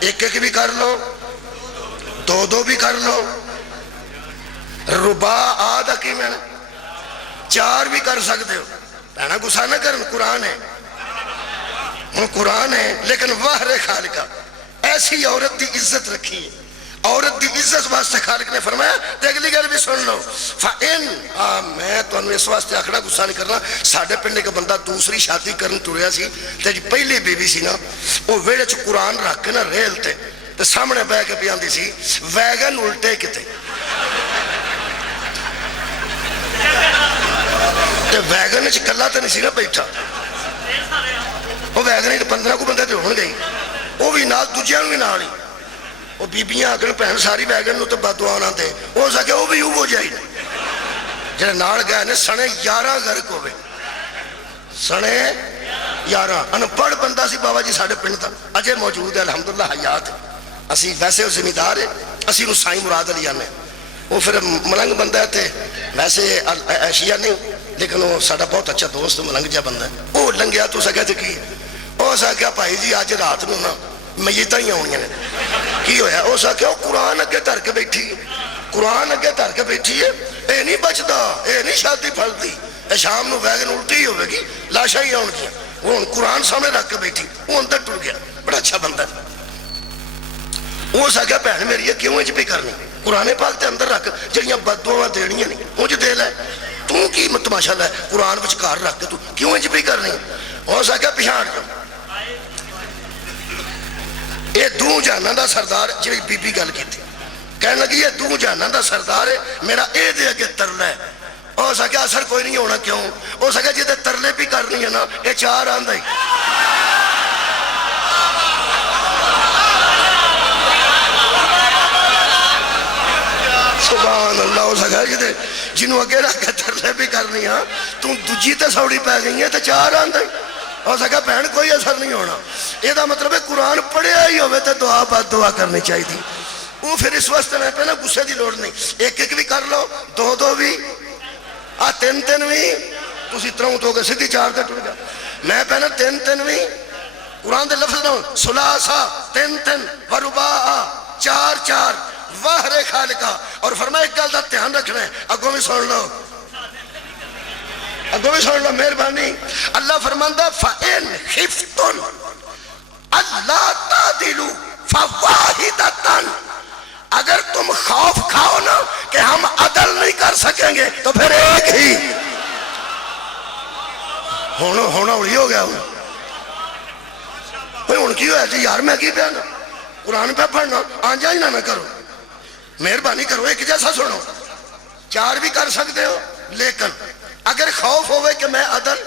ایک ایک بھی کر لو دو دو بھی کر لو. ربا آدھا کی میں نے چار بھی کر سکتے ہو پہنا گسا نہ کرن قرآن ہے وہ قرآن ہے لیکن وحر خالقہ ایسی عورت دی عزت رکھی ہے. عورت دی عزت واسطے خالق نے فرمایا تے اگلی گل بھی سن لو فَإِن میں تو انہوں اس واسطے آکھڑا گسا نہیں کرنا. ساڑھے پنڈے کا بندہ دوسری شادی کرن ٹوریا سی تے جی پہلی بی بی سی نا وہ ویڑے چ قرآن رکھ کے نا ریل تے سامنے بہ کے بھی آندی سی ویگن الٹے کتے ویگن کلا تو نہیں سی نا بیٹھا وہ ویگن 15 کو بندے تو ہون گئی وہ بھی نال دوجیاں بھی نال ہی وہ بیبیاں آگن پہن ساری ویگن نو تو بدعا نہ دے ہو سکے وہ بھی ہو جائے جڑے نال گئے نے سنے 11 گھر کو بھی سنے 11 انپڑھ بندہ سی بابا جی ساڑھے پنڈ تھا اجے موجود ہے الحمدللہ حیات ہے. اسی ویسے زمیندار ہے اسی نو سائیں مراد علی آنے وہ پھر ملنگ بندہ ہے تھے ویسے ایشیا نہیں لیکن وہ ساڑھا بہت اچھا دوست ملنگ جا بندہ ہے. وہ لنگیا تو سکے تھے کی وہ سکیا بھائی جی آج رات نو نا میتاں ہی آنی نے کی ہویا وہ سکیا وہ قرآن اگے دھر کے بیٹھی قرآن اگے دھر کے بیٹھی ہے اے نہیں بچدا اے نہیں شادی پھلتی اے شام نو ویگن الٹی ہی ہوئے گی لاشا ہی آن کی وہ قرآن سامنے رکھ کے بیٹھی وہ اندر ٹر گیا بڑا اچھا بندہ ہے. وہ سکیا بہن میری ہے کیوں انج بھی کرنی قرآن پاک تے اندر رکھ جڑیاں بددعاواں دینیاں نہیں مجھ دے لے تو کی تماشا لے قرآن وچکار رکھ کے تو کیوں انج بھی کرنی ہو سکیا پچھاڑ جاؤ. یہ دو جہاناں دا سردار جی بی بی گل کی تھی کہنے لگی یہ دو جہاناں دا سردار ہے میرا اے دے اگے ترلا ہے ہو سکیا اثر کوئی نہیں ہونا کیوں ہو سکیا جی دے ترلے بھی کرنی ہے نا یہ چار آندہ ہی سبحان اللہ. ہو سکیا جی دے جنہوں اگے رکھ کے ترلے بھی کرنی ہے تو دجی تے سوڑی پہ گئی ہے تو چار آندہ ہی ہو سکا بہن کوئی اثر نہیں ہونا. یہ دا مطلب ہے قرآن پڑھیا ہی ہوئے تو دعا بات دعا کرنی چاہیے تھی. وہ پھر اس واسطے میں پہنا غصے دی لوڑ نہیں، ایک ایک بھی کر لو، دو دو بھی، تین تین بھی، تسی تروں تو گے سیدھی چار تے ٹر گیا، میں پہنا تین تین بھی، قرآن دے لفظ نہ ثلاثہ تین تین ورباء چار چار واہر خالقہ، اور فرمایا ایک گل دا دھیان رکھنا ہے، اگوں بھی سن لو، اگوں بھی سن لو مہربانی، اللہ فرماندا فَإِنْ خِفْتُمْ أَلَّا تَعْدِلُوا فَوَاحِدَةً، اگر تم خوف کھاؤ نا کہ ہم عدل نہیں کر سکیں گے تو پھر ایک ہی ہونا اڑی ہو گیا ہوں کی ہوا جی یار میں کی پیا نا قرآن پہ پڑھنا آنجا ہی نہ میں کرو، مہربانی کرو ایک جیسا سنو، چار بھی کر سکتے ہو، لیکن اگر خوف ہوئے کہ میں عدل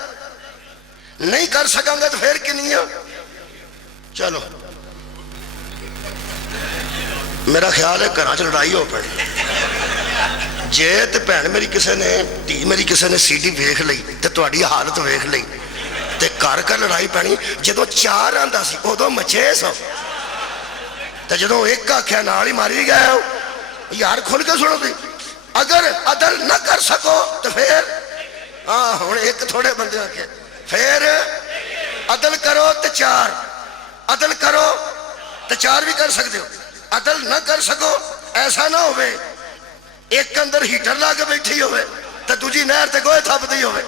نہیں کر سکاں گا تو پھر کنی ہے، چلو میرا خیال ہے گھراں چ لڑائی ہو پڑی جے تے بھن میری کسے نے دھی میری کسے نے سی ڈی ویکھ لئی تے تہاڈی حالت ویکھ لئی تے کر لڑائی پانی، جدو چار آندا سی ادو مچے سو، تے جدو ایک آکھیا نال ہی ماری گیا یار کھل کے سنو دی، اگر عدل نہ کر سکو تو پھر ہن ایک تھوڑے بندے آکھے پھر عدل کرو تے چار، عدل کرو تے چار بھی کر سکتے ہو، عدل نہ کر سکو ایسا نہ ہوئے ایک اندر ہیٹر لا کے بیٹھی ہوئے تو دوجی نہر تے گوئے تھاپ دی ہوئے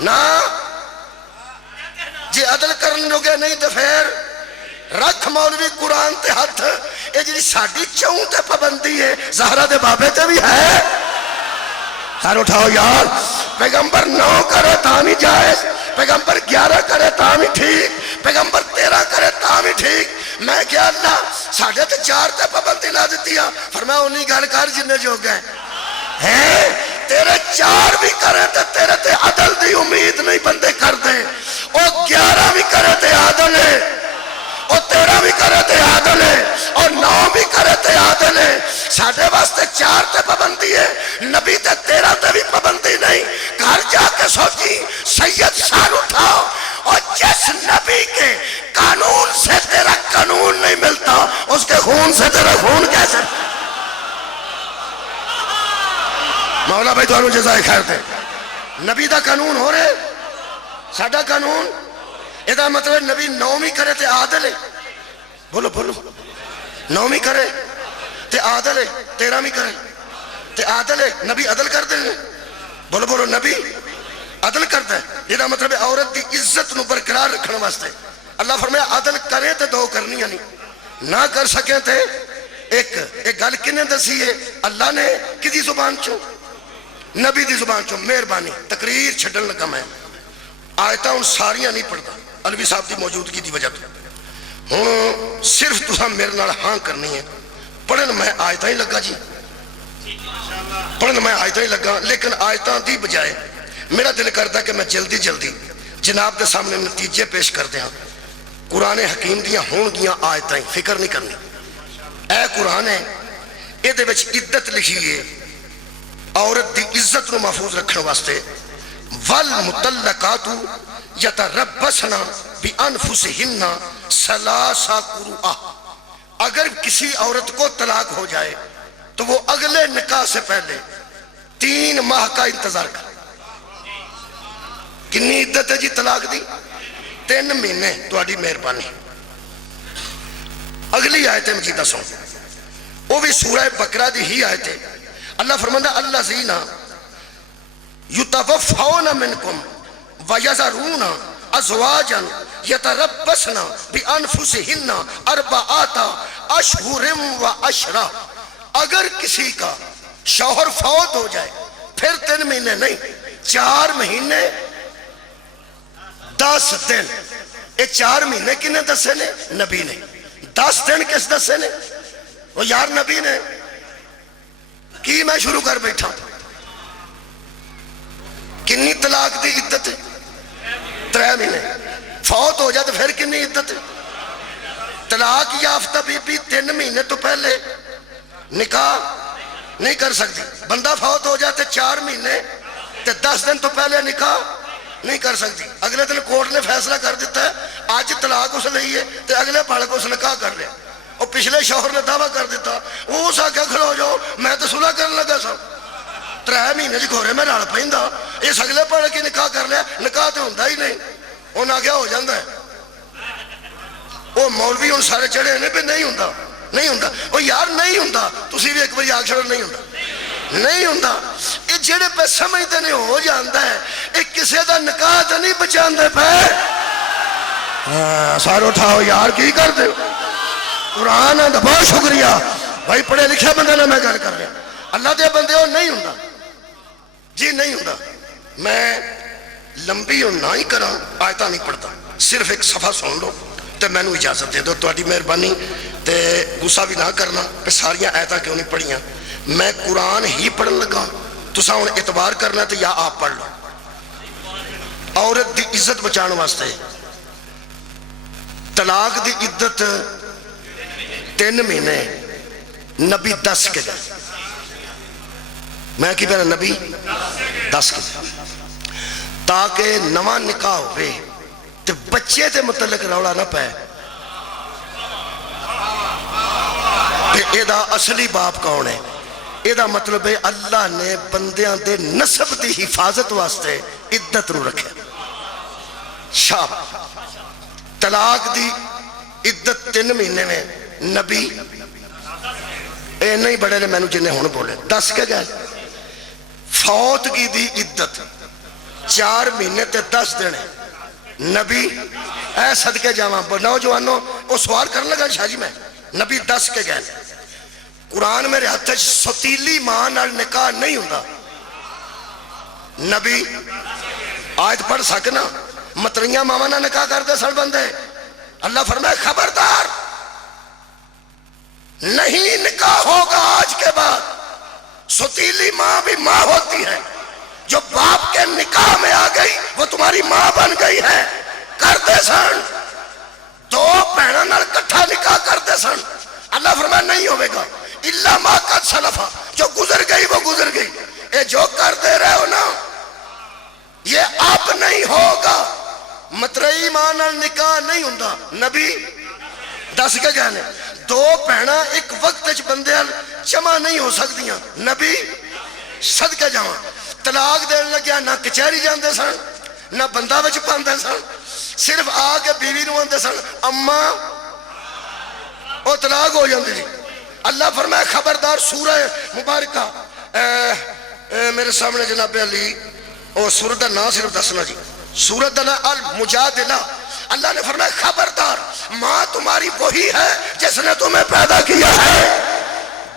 نا، جی عدل کرن لوگے نہیں تو پھر رکھ مولوی قرآن تے ہاتھ، اے جی ساڑی چون تے پابندی ہے زہرہ دے بابے تے بھی ہے، سار اٹھاؤ یار، پیغمبر 9 کرے تامی جائز، پیغمبر 11 کرے تامی ٹھیک، پیغمبر 13 کرے تامی ٹھیک، میں کیا اللہ ساڑھے تے 4 تے پابندی لا دیتی ہے، فرمایا انہی گال کار جننے جو گئے ہیں، تیرے 4 بھی کرے تے تیرے تے عدل دی امید نہیں بندے کر دے، اور 11 بھی کرے تے عدل ہے، اور 13 بھی کرے تے عدل ہے، اور 9 بھی کرے تے عدل ہے، ساڑھے واسطے 4 تے پابندی ہے، نبی تے 13 تے بھی پابندی نہیں، گھر جا کے سوچی سید سار اٹھاؤ، اور جس نبی کے قانون سے تیرا قانون نہیں ملتا اس کے خون سے تیرا خون کیسے، مولا بھائی تو انہوں جزائے خیر دے، نبی دا قانون ہو رہے ساڑھا قانون، یہ مطلب نبی 9 کرے تے عادل ہے، بولو بولو 9 کرے تے عادل ہے، 13 کرے تے عادل ہے، نبی عدل کر دیں بولو بولو نبی عدل کرتا ہے، یہ مطلب عورت دی عزت نو برقرار رکھنے واسطے اللہ فرمایا عدل کرے تے 2 کرنی نہیں، نہ کر سکیں تے ایک گل کنے دسی ہے اللہ نے کدی زبان چوں نبی دی زبان چوں، مہربانی تقریر چھڑن لگا میں آیتاں ان ساریاں نہیں پڑھتا علوی صاحب دی موجودگی دی وجہ تو ہوں صرف تساں میرے نال ہاں کرنی ہے، پڑھن میں آیتاں ہی لگا جی، پڑھن میں آیتاں ہی لگا، لیکن آیتاں دی بجائے میرا دل کرتا کہ میں جلدی جناب دے سامنے نتیجے پیش کر دیا، قرآن حکیم دیاں ہون دیاں آیتاں فکر نہیں کرنی، اے قرآن ہے اے دے وچ عدت لکھی ہے عورت دی عزت نو محفوظ رکھنے واسطے، والمطلقات یتربصن بانفسہن ثلاث قروء، اگر کسی عورت کو طلاق ہو جائے تو وہ اگلے نکاح سے پہلے 3 ماہ کا انتظار کرے، کنی عدت ہے جی طلاق دی 3 مہینے، تہاڈی مہربانی، اگلی آیت مجیدہ سن، وہ بھی سورہ بقرہ دی ہی آیت ہے، اللہ فرماتا الذین یتوفون منکم ویذرون ازواجا یتربصن بانفسہن 4 اشہر و عشرہ، اگر کسی کا شوہر فوت ہو جائے پھر 3 مہینے نہیں 4 مہینے 10 دن، یہ 4 مہینے کنے دسے نے نبی نے، 10 دن کس دسے نے وہ یار نبی نے، کی میں شروع کر بیٹھا کنی طلاق دی عدت ہے 3 مہینے، فوت ہو جائے تو پھر کنی عدت ہے، طلاق یافتہ بی بی 3 مہینے تو پہلے نکاح نہیں کر سکتی، بندہ فوت ہو جاتے 4 مہینے تے 10 دن تو پہلے نکاح نہیں کر سکتی، اگلے دن کورٹ نے فیصلہ کر دیتا ہے آج طلاق اس لئی ہے تے اگلے پڑھ کو اس نکاح کر لیا، وہ پچھلے شوہر نے دعویٰ کر دیتا، وہ اس آگے کھلو جاؤ، میں تو صلح کرنے لگا سا، 3 مہینے جی گھورے میں رل پہندا، اس اگلے پڑھ کے نکاح کر لیا، نکاح تو ہوتا ہی نہیں، انہیں آگیا ہو جاتا ہے۔ وہ مولوی ہوں سارے چڑھے نے بھی نہیں ہوتا، نہیں ہوتا، وہ یار نہیں ہوتا، تسی بھی ایک بار آگ چھڑو نہیں ہوتا، نہیں ہوتا۔ یہ جڑے پہ سمجھتے نہیں ہو جاتا ہے، یہ کسی دا نکاح تو نہیں بچاندے پہ۔ سارے اٹھاؤ یار کی کر دے، قرآن ہے بہت شکریہ بھائی، پڑھے لکھے بندے نے میں گل کر رہا، اللہ دے بندے ہو نہیں ہوتا جی، نہیں ہوتا۔ میں لمبی اور نہ ہی کرا، آیتاں نہیں پڑھتا، صرف ایک صفحہ سن لو تو میں نے اجازت دے دو، تہاڈی مہربانی تے غصہ بھی نہ کرنا کہ ساریاں آیتاں کیوں نہیں پڑھیاں۔ میں قرآن ہی پڑھن لگا، تساں ہن اعتبار کرنا تو یا آپ پڑھ لو۔ عورت دی عزت بچان واسطے طلاق دی عدت 3 مہینے نبی 10 کے گئے، میں کی پہنا نبی 10 کے تاکہ نواں نکاح ہوئے تو بچے دے متعلق روڑا نہ پائے کہ اے دا اصلی باپ کون ہے۔ اے دا مطلب ہے اللہ نے بندیاں دے نسب دی حفاظت واسطے عدت نو رکھے۔ شاب طلاق دی عدت 3 مہینے میں نبی اے نہیں بڑے نے میں نے جنہیں ہون بولے 10 کے گئے۔ فوتگی دی عدت 4 مہینے تے 10 دن نبی اے صدقے جاواں نوجوانوں وہ سوال کرنے لگا شاہ جی میں نبی 10 کے گئے۔ قرآن میرے ہاتھ ستیلی ماں نال نکاح نہیں ہوتا، نبی آیت پڑھ سکنا متریاں ماما نہ نکاح کرتے سن بندے، اللہ فرمائے خبردار نہیں نکاح ہوگا آج کے بعد۔ ستیلی ماں بھی ماں ہوتی ہے، جو باپ کے نکاح میں آ گئی وہ تمہاری ماں بن گئی ہے۔ کرتے سن 2 بہنوں نال کٹھا نکاح کرتے سن، اللہ فرمائے نہیں ہوئے گا الا ما قد سلفا، جو گزر گئی وہ گزر گئی، اے جو کرتے رہے ہو نا یہ اب نہیں ہوگا۔ مترئی ماں نال نکاح نہیں ہوتا، نبی 10 کے گہنے 2 بہناں ایک وقت بندے جمع نہیں ہو سکتیاں، نبی صدقے جاواں۔ طلاق دین لگیا نہ کچہری جاندے سن نہ بندہ وچ پاندے سن، صرف آ کے بیوی نو آندے سن اماں، او طلاق ہو جاندی جی۔ اللہ فرمائے خبردار، سورہ مبارکہ میرے سامنے جناب علی اور سورت دا نام صرف دسنا جی، سورت دا نام المجادلہ۔ اللہ نے فرمایا خبردار ماں تمہاری وہی ہے جس نے تمہیں پیدا کیا ہے،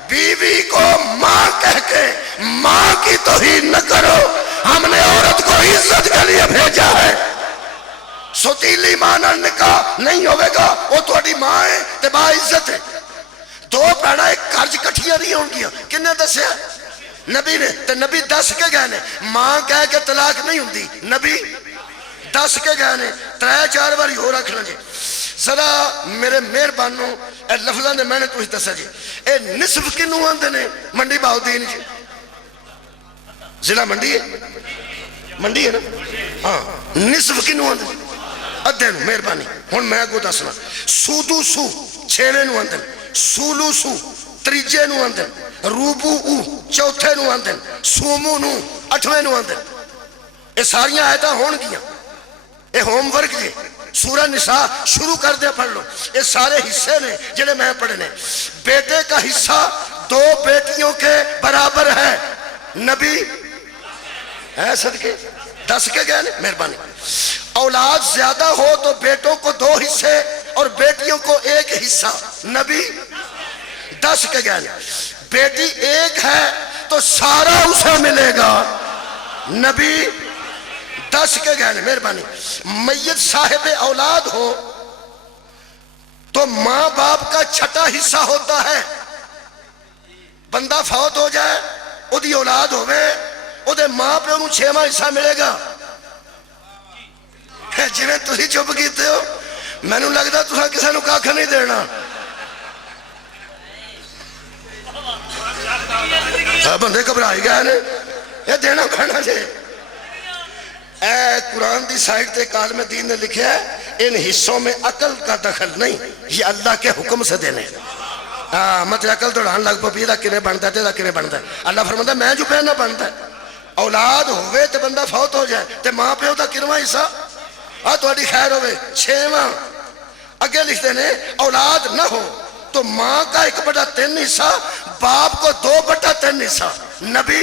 بیوی کو ماں کہہ کے ماں کی توہین نہ کرو، ہم نے عورت کو عزت کے لیے بھیجا ہے۔ ستیلی ماں نال نکاح نہیں ہوئے گا، وہ تھوڑی ماں ہے تے با عزت ہے۔ 2 بہناں ایک گھر کٹھیاں نہیں ہون گیا، کنے دسیا؟ نبی نے۔ تے نبی 10 کے گئے نے، ماں کہہ کے طلاق نہیں ہوندی، نبی 10 کے گئے نے۔ 3-4 باری ہو رکھنا جی ذرا میرے مہربانوں، اے لفظاں نے میں نے تجھ دسا جی، اے نصف کنوں آندے نے منڈی بہاؤدین جی، ضلع منڈی ہے، منڈی ہے نا ہاں، نصف کنوں آندے ادھے نو، مہربانی ہن میں کو دسنا۔ سودو سو 6ویں نو آندے، سولو سو 3جے نو آندے، روبو او 4تھے نو آندے، سومو نو 8ویں نو آندے۔ یہ ساریاں آیتاں ہون گیاں، یہ ہوم ورک جی، سورہ نساء شروع کر دیا پڑھ لو، یہ سارے حصے نے جنہیں میں پڑھنے۔ بیٹے کا حصہ 2 بیٹیوں کے برابر ہے، نبی ہے صدقے 10 کے گئے نے، مہربانی۔ اولاد زیادہ ہو تو بیٹوں کو 2 حصے اور بیٹیوں کو 1 حصہ، نبی 10 کے گئے نے۔ بیٹی 1 ہے تو سارا اسے ملے گا، نبی 10 کے گئے نے، مہربانی۔ میت صاحب اولاد ہو تو ماں باپ کا 6ٹا حصہ ہوتا ہے، بندہ فوت ہو جائے او دی اولاد ہوئے او دے ماں پہ انہوں 6واں حصہ ملے گا۔ جنہیں تسی چپ کیتے ہو میں نو لگتا تساں کسے نو کاکھ نہیں دینا، بندے گھبرائی گئے نے، یہ دینا کھانا جے۔ اے قرآن دی سائٹ تے عالم دین نے لکھیا ہے ان حصوں میں عقل کا دخل نہیں، یہ اللہ کے حکم سے دینے۔ مت عقل دوڑان لگ پو پیدا کنے بنتا ہے تیرا کنے بنتا ہے۔ اللہ فرماتا ہے میں جو پہنا بنتا ہے۔ اولاد ہوئے تے بندہ فوت ہو جائے تے ماں پیو دا کنواں حصہ تھوڑی خیر ہوئے 6واں۔ اگے لکھتے ہیں اولاد نہ ہو تو ماں کا 1/3 حصہ، باپ کو 2/3 حصہ۔ نبی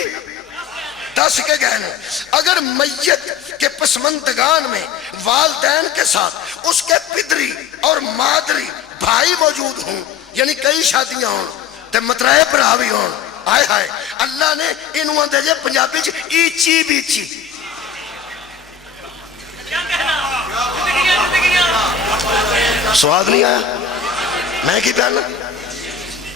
10 کے گہنے۔ اگر میت کے پسماندگان میں والدین کے ساتھ اس کے پدری اور مادری بھائی موجود ہوں، یعنی کئی شادیاں ہوں تے مترائے براوی ہوں، آئے ہائے اللہ نے انہوں دے جے پنجابی چ ایچی بیچی۔ سواد نہیں آیا میں کی پہنا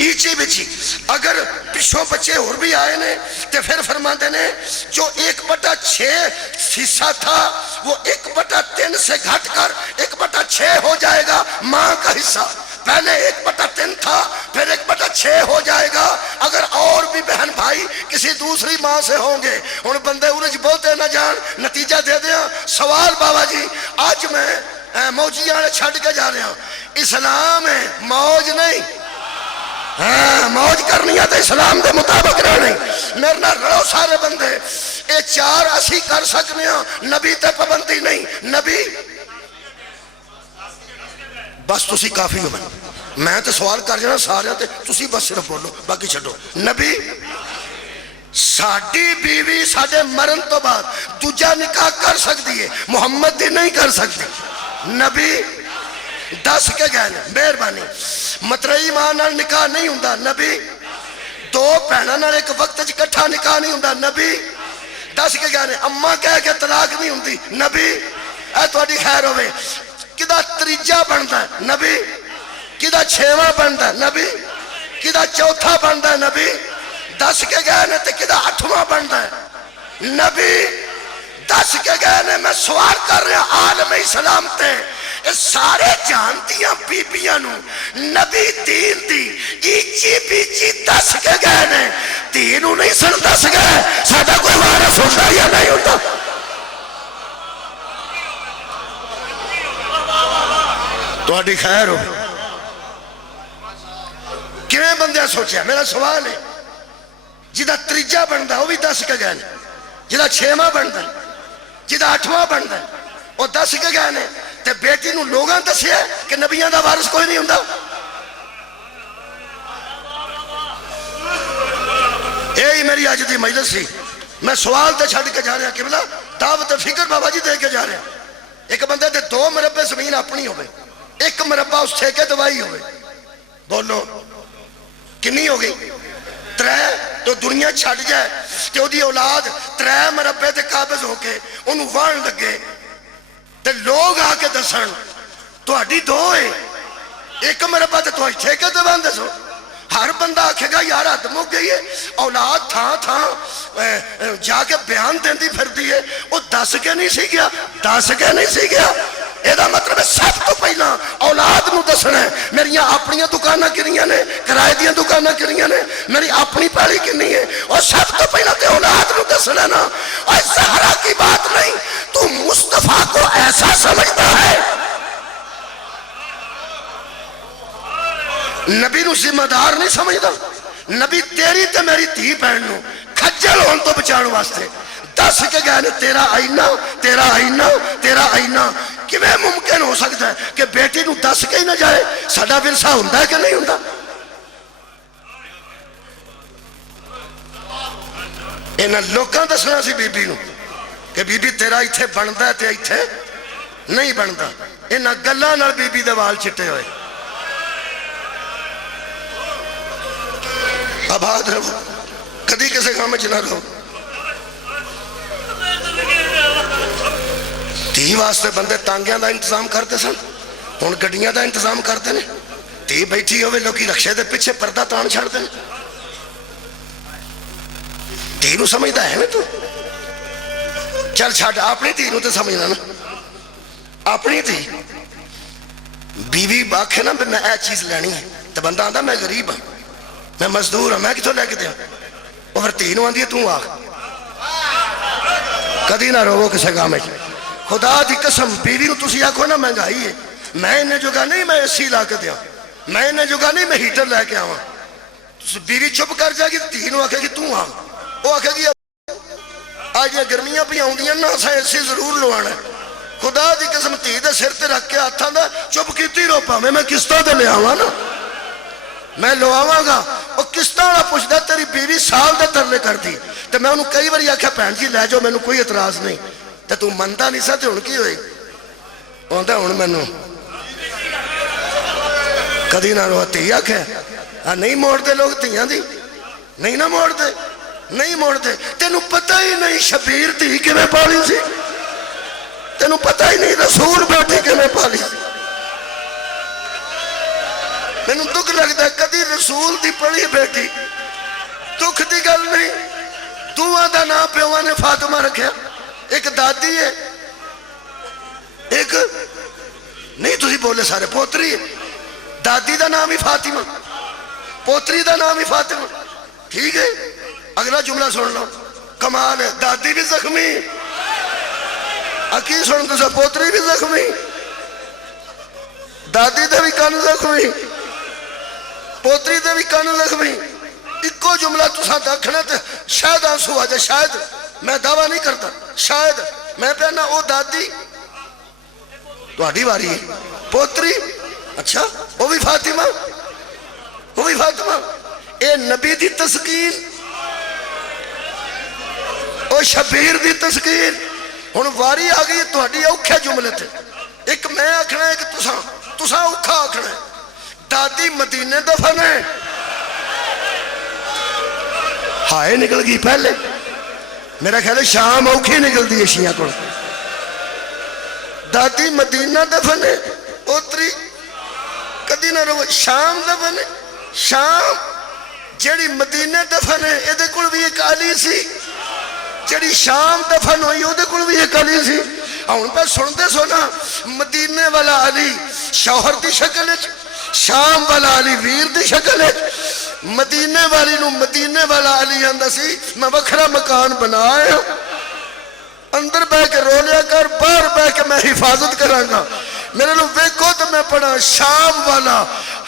ایچی بچی۔ اگر پچھوں بچے اور بھی آئے نے تو پھر فرماتے نے جو 1/6 حصہ تھا وہ 1/3 سے گھٹ کر 1/6 ہو جائے گا ماں کا حصہ۔ پہلے 1/3 تھا پھر 1/6 ہو جائے گا اگر اور بھی بہن بھائی کسی دوسری ماں سے ہوں گے۔ ان بندے انج بولتے نہ جان، نتیجہ دے دیا۔ سوال بابا جی آج میں موجیاں نے چھڑ کے جا رہے ہیں، اسلام ہے موج نہیں، موج کرنی ہے تو اسلام دے مطابق رہنے۔ میرے نہ رڑو سارے بندے، اے 4 اسی کر سکنے ہیں، نبی تے پابندی نہیں۔ نبی بس تسی کافی ہو میں تے سوال کر جانا سارے تے تسی بس صرف بولو باقی چھڑو۔ نبی ساڑی بیوی ساڑے مرن تو بعد دوجہ نکاح کر سکتی ہے، محمد دی نہیں کر سکتی۔ نبی 10 کے گہنے مہربانی۔ مترئی ماں نال نکاح نہیں ہوندا۔ نبی 2 بہناں نال ایک وقت اکٹھا نکاح نہیں ہوندا۔ نبی 10 کے گہنے اماں کہہ کے طلاق نہیں ہوندی۔ نبی اے تہاڈی خیر ہوے کدا تریجا بندا ہے۔ نبی کدا 6واں بندا ہے۔ نبی کدا 4تھا بندا ہے۔ نبی 10 کے گہنے تے کدا 8واں بندا ہے۔ نبی 10 کے گہنے میں سوال کر رہا عالم اسلام تے سارے جانتیاں بیبیاں نو نبی دین دی ایچی بیچی 10 کے گہنے دینو نہیں سن 10 گئے ساڑھا کوئی وارث ہوتا یا نہیں ہوتا۔ تو اڈی خیر ہو کیویں بندے سوچیا؟ میرا سوال ہے جدہ تریجہ بندا وہ بھی 10 کے گہنے، جدہ 6واں بندا جدہ 8واں بندا وہ 10 کے گہنے تے بیٹی نو لوگاں دسیا کہ نبیاں دا وارث کوئی نہیں ہوندا۔ یہی میری آج دی مجلس سی، میں سوال تے چھڑ کے جا رہا قبلہ دعوت فکر بابا جی دے کے جا رہا۔ ایک بندے تے 2 مربع زمین اپنی ہوئے، 1 مربع اس ٹھیکے دوائی ہوئے، بولو کنی ہو گئی؟ 3 تو دنیا چھڑ جائے کہ وہ دی اولاد 3 مربع تے قابض ہو کے انہوں وان لگے تے لوگ آ کے دسن تو اڈی 2 ہے 1 مربع تے تو ہی ٹھیکے دوان دسو۔ ہر بندہ آکھے گا یار حد مک گئی ہے، اولاد تھا جا کے بیان دین دی پھر دی ہے، وہ 10 کے نہیں سی گیا 10 کے نہیں سی گیا۔ ایدہ مطلب ہے سب تو پہلا اولاد نو دسنا ہے میری اپنی دکانہ کنیاں نے، کرائے دیاں دکانہ کنیاں نے، میری اپنی پالی کنی ہے، اور سب تو پہلا تے اولاد نو دسنا نا۔ اور زہرا کی بات نہیں، تو مصطفیٰ کو ایسا سمجھتا ہے نبی نو ذمہ دار نہیں سمجھتا۔ نبی تیری تے میری دھی بہن نو کھجل ہون تو بچاؤ واسطے 10 کے گہنے تیرا آئینہ تیرا آئینہ تیرا آئینہ کیویں ممکن ہو سکتا ہے کہ بیٹی نو 10 کے ہی نہ جائے؟ ساڈا ورثہ ہوندا ہے کہ نہیں ہوندا؟ انہاں لوکاں دسنا سی بی بی نو کہ بی بی تیرا ایتھے بندا ہے تے ایتھے نہیں بندا۔ انہاں گلاں نال بی بی دے وال چٹے ہوئے۔ آباد رہو، کدی کسے کام میں چنا رہو۔ تی واسطے بندے تانگیاں دا انتظام کرتے سن، ہن گڈیاں دا انتظام کرتے نے۔ تی بیٹھی ہوئے لوکی رکشے دے پیچھے پردہ تان چھڑ دے۔ تی نو سمجھدا ہے نا تو چل چھڑ اپنی تی نو تے سمجھنا نا، اپنی تی بیوی آکھے نا میں اے چیز لینی ہے تو بندہ آندا میں غریب ہوں، میں مزدور ہوں، میں کتوں لے کے دیا؟ وہ پھر تی نو آندی ہے تو آکھ کدی نہ رو کسے کام ہے خدا دی قسم بیوی نو تسی آکھو نا مہنگائی ہے، میں انہیں جگہ نہیں میں اے سی لا کے دیا، میں انہیں جگہ نہیں میں ہیٹر لے کے آواں، بیوی چپ کر جائے گی، تھی نو آکھے گی تو آ، وہ آکھے گی آج یہ گرمیاں پہ آؤندیاں نا اساں اے سی ضرور لوانا ہے۔ خدا دی قسم تھی دے سر تے رکھ کے ہاتھاں دا چپ کیتی رو پاویں میں قسطاں تے لے آواں نا، میں لواواں گا۔ وہ قسطاں والا پوچھدا تیری بیوی سال دے ترلے کر دی، تے میں انہوں کئی باری آکھیا بھین جی لے جاؤ مینوں کوئی اعتراض نہیں، تے تو مندا نہیں سا تے ہن کی ہوئی؟ آندا ہن مینوں کدی نہ رو تی آکھیا نہیں موڑ دے لوگ تیاں دی، نہیں نہ موڑ دے، نہیں موڑ دے۔ تینوں پتہ ہی نہیں شبیر تھی کیویں پالی سی، تینوں پتہ ہی نہیں رسول بیٹی کیویں پالی سی۔ مینوں دکھ لگتا ہے کدی رسول دی پڑھی بیٹی، دکھ دی گل نہیں، دوہاں دا نام پیواں نے فاطمہ رکھیا، ایک دادی ہے، ایک نہیں تسی بولے سارے پوتری ہے، دادی دا نام ہی فاطمہ، پوتری دا نام ہی فاطمہ، ٹھیک ہے۔ اگلا جملہ سن لو، کمال ہے، دادی بھی زخمی، اکی سن تو پوتری بھی زخمی، دادی دے بھی کان زخمی، پوتری دے بھی کان زخمی، ایکو جملہ تساں دکھنے تے شاید آنسو آ جائے، شاید میں دعویٰ نہیں کرتا، شاید میں پہنا او دادی تہاڈی واری ہے، پوتری اچھا وہ بھی فاطمہ، وہ بھی فاطمہ، اے نبی دی تسکین، او شبیر دی تسکین۔ ہن واری آ گئی تہاڈی اوکھے جملے تے، ایک میں آکھنا ہے ایک تساں اوکھا آکھنا ہے۔ دادی مدینے دفن ہے، ہائے نکل گئی پہلے، میرا خیال ہے شام اوکھی نکل دی ہے شیعہ کو۔ دادی مدینہ دفن ہے، پوتری کدی نہ رو شام دفن ہے، شام جیڑی مدینے دفن ہے یہ دے کل بھی ایک علی سی، جیڑی شام دفن ہوئی وہ دے کل بھی ایک علی سی۔ ہن پہ سنتے سونا مدینے والا علی شوہر دی شکل ہے، شام والا علی ویر دی شکل ہے، مدینے والی نو مدینے والا علی آندا سی میں وکھرا مکان بنایا اندر بہ کے رو لیا کر، باہر بہ کے میں حفاظت کراں گا، میرے لو ویکھو تو میں پڑھا شام والا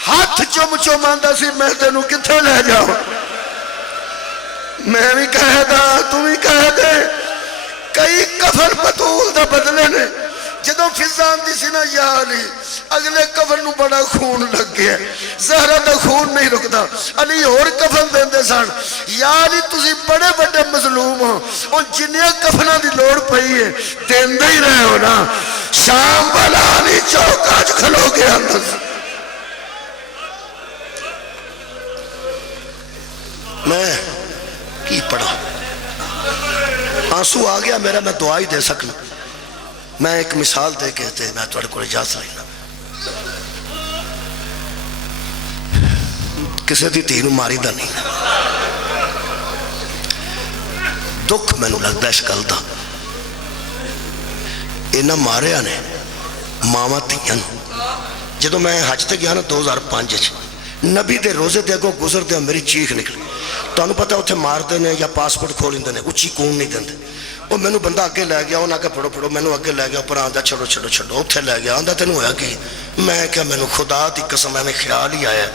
ہاتھ چم چم آندا سی میں تینوں کتھے لے جاؤں، میں بھی کہہ دا تو بھی کہہ دے، کئی کفن بطول دا بدلے نے، جدوں فضا آندی سی نا یا علی اگلے کفن نو بڑا خون لگ گیا، زہرہ دا خون نہیں رکتا، علی اور کفن دیندے سن، یا علی تسی بڑے بڑے مظلوم ہو، ان جنیاں کفنہ دی لوڑ پئی ہے دیندے ہی رہے ہو نا۔ شام والا علی چوکاج کھلو گیا اندر، میں کی پڑھا آنسو آ گیا میرا، میں دعا ہی دے سکنا، میں ایک مثال دے کہتے میں تھوڑے کو اجازت لینا، کسی دی تھی نو ماری دا نہیں، دکھ میں نو لگتا اس گل دا، اینا ماریا نے ماما تھیاں جدو میں حج تے گیا نا 2005 نبی دے روزے دے گو گزر دیا میری چیخ نکلی، تو انہوں پتہ اتھے مار دینے یا پاسپورٹ کھول دینے اچھی کون نہیں دیندے، وہ میں نو بندہ اگے لے گیا، انہوں نے کہا پڑھو میں نو اگے لے گیا، پر آندھا چھڑو چھڑو چھڑو اتھے لے گیا، آندھا تینوں ہویا کی، میں کہا میں نو خدا دی قسم میں خیال ہی آیا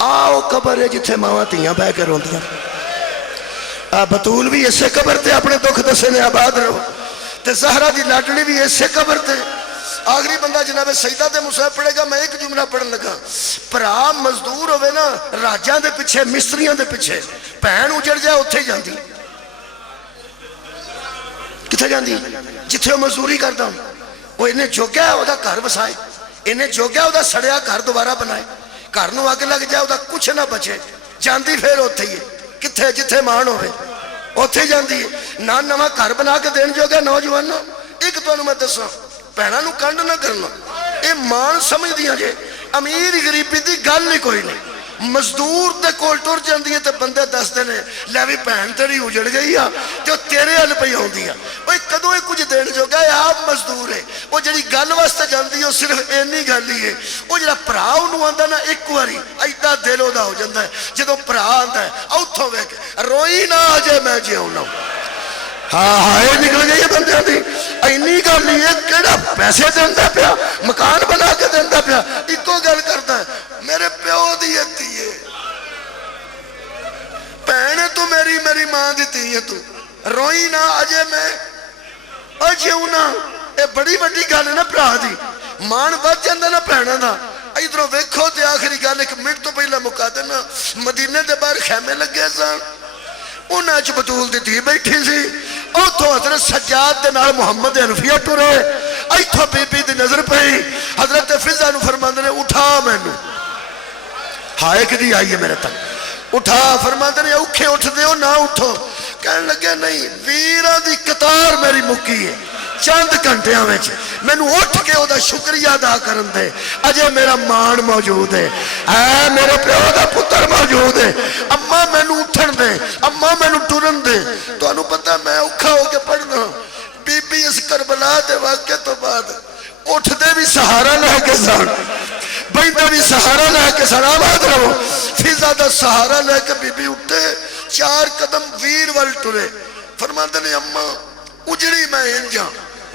آؤ قبر ہے جتھے ماما تیاں بہ کے رون دیا، بطول بھی اسے قبر تے اپنے دکھ دسے نے آباد رہو، تے زہرہ دی لاڈلی بھی اسے قبر تے۔ آخری بندہ جناب سیدہ دے مصحف پڑھے گا، میں ایک جملہ پڑھن لگا، پرا مزدور ہوئے نا راجاں دے پیچھے مستریاں دے پیچھے، بہن اجڑ جائے اتھے جاندی، کتھے جاندی جتھے وہ مزدوری کرتا ہوں، وہ انہیں جوگیا ہے وہ دا گھر بسائے، انہیں جوگیا وہ دا سڑیا گھر دوبارہ بنائے، گھر نو آگے لگ جائے وہ دا کچھ نہ بچے، جاندی پھر اتھے ہی کتھے جتھے مان ہوئے اتھے جاندی ہے، نہ نواں گھر بنا کے دین جوگیا نوجوان ایک تو انہوں میں دساں پہنا نو کنڈ نہ کرنا، اے مان سمجھ دیا جے امیر غریبی دی گل نہیں کوئی نہیں، مزدور دے کول ٹر جاندی ہے تے بندے دستے نے لے بھی بہن تیری اجڑ گئی ہے تے تیرے ال پئی ہوندی ہے، اوے کدوں ہی کچھ دین جو گیا آپ مزدور ہے، وہ جڑی گل واسطے جاندی ہے صرف اینی گل ہی ہے، وہ جڑا بھرا اونوں آندا نا ایک واری ایڈا دل دا ہو جاندا ہے، جدوں بھرا آندا ہے اوتھوں ویکھ روئی نہ اجے میں جیونا ہاں ہائے نکل گئی ہے بندے دی اینی گل ہی ہے کیڑا پیسے دیندا پیا مکان بنا کے دیندا پیا اکو گل کردا ہے میرے پیو دی ہتی ہے بہن تو میری ماں دی تھی ہے تو روئی نہ اجے میں اجے نا اے بڑی بڑی گل ہے نا بھرا دی مان ود جاندا نا بہناں دا ادھروں ویکھو تے آخری گل ایک منٹ تو پہلا مکا دینا مدینے دے باہر خیمے لگے سن انہاں چ بطول دی دھی بیٹھی سی اوتھوں حضرت سجاد دے نال محمد حنفیہ ٹرے ایتھوں بی بی دی نظر پئی حضرت فضا نو فرماندے نے اٹھا مینوں ہائے کدی آئی ہے میرے تک اٹھا فرماندے نے اوکھے اٹھ دیو نہ اٹھو کہنے لگے نہیں ویراں دی قطار میری مکی ہے چند گھنٹیاں وچ مینوں اٹھ کے او دا شکریہ ادا کرن دے اجے میرا مان موجود ہے اے میرے پیو دا پتر موجود ہے اما مینوں اٹھن دے اما مینوں ٹرن دے تانوں پتہ میں اوکھا ہو کے پڑھنا بی بی اس کربلا دے واقعے تو بعد اٹھ دے بھی سہارا لے کے سن بیندے بھی سہارا لے کے سن آباد رہو فضا دا سہارا لے کے بی بی اٹھے 4 قدم ویر وال ٹرے فرماندے نے اما اجڑی میں انجاں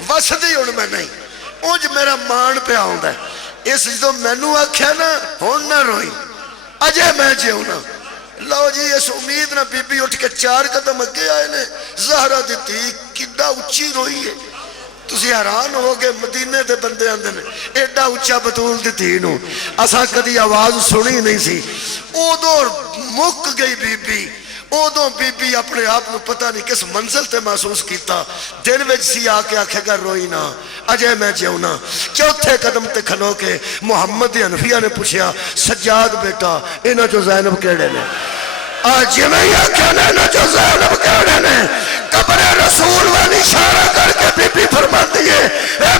وسدی ہن میں نہیں اونج میرا مان پہ آوندا ہے اس جدوں مینوں آکھیا نا ہن نہ روئی اجے میں جیونا لو جی اس امید نہ بی بی اٹھ کے 4 قدم اگے آئے نے زہرا دی تھی کڈا اچھی روئی ہے تسی حیران ہو گئے مدینے دے بندے آندے نے ایڈا اچھا بطول دی تھی نو اساں کدی آواز سنی نہیں سی اودوں مک گئی بی بی اودوں بی بی اپنے آپ کو پتہ نہیں کس منزل تے محسوس کیتا دل وچ سی آ کے آکھے گا روئی نہ اجے میں جیونا 4تھے قدم تے کھلو کے محمد حنفیہ نے پوچھیا سجاد بیٹا انہاں جو زینب کیڑے نے آج میں یہ کہنے نہ جو زینب کیڑے نے قبر رسول والی اشارہ کر کے بی بی فرما دیئے اے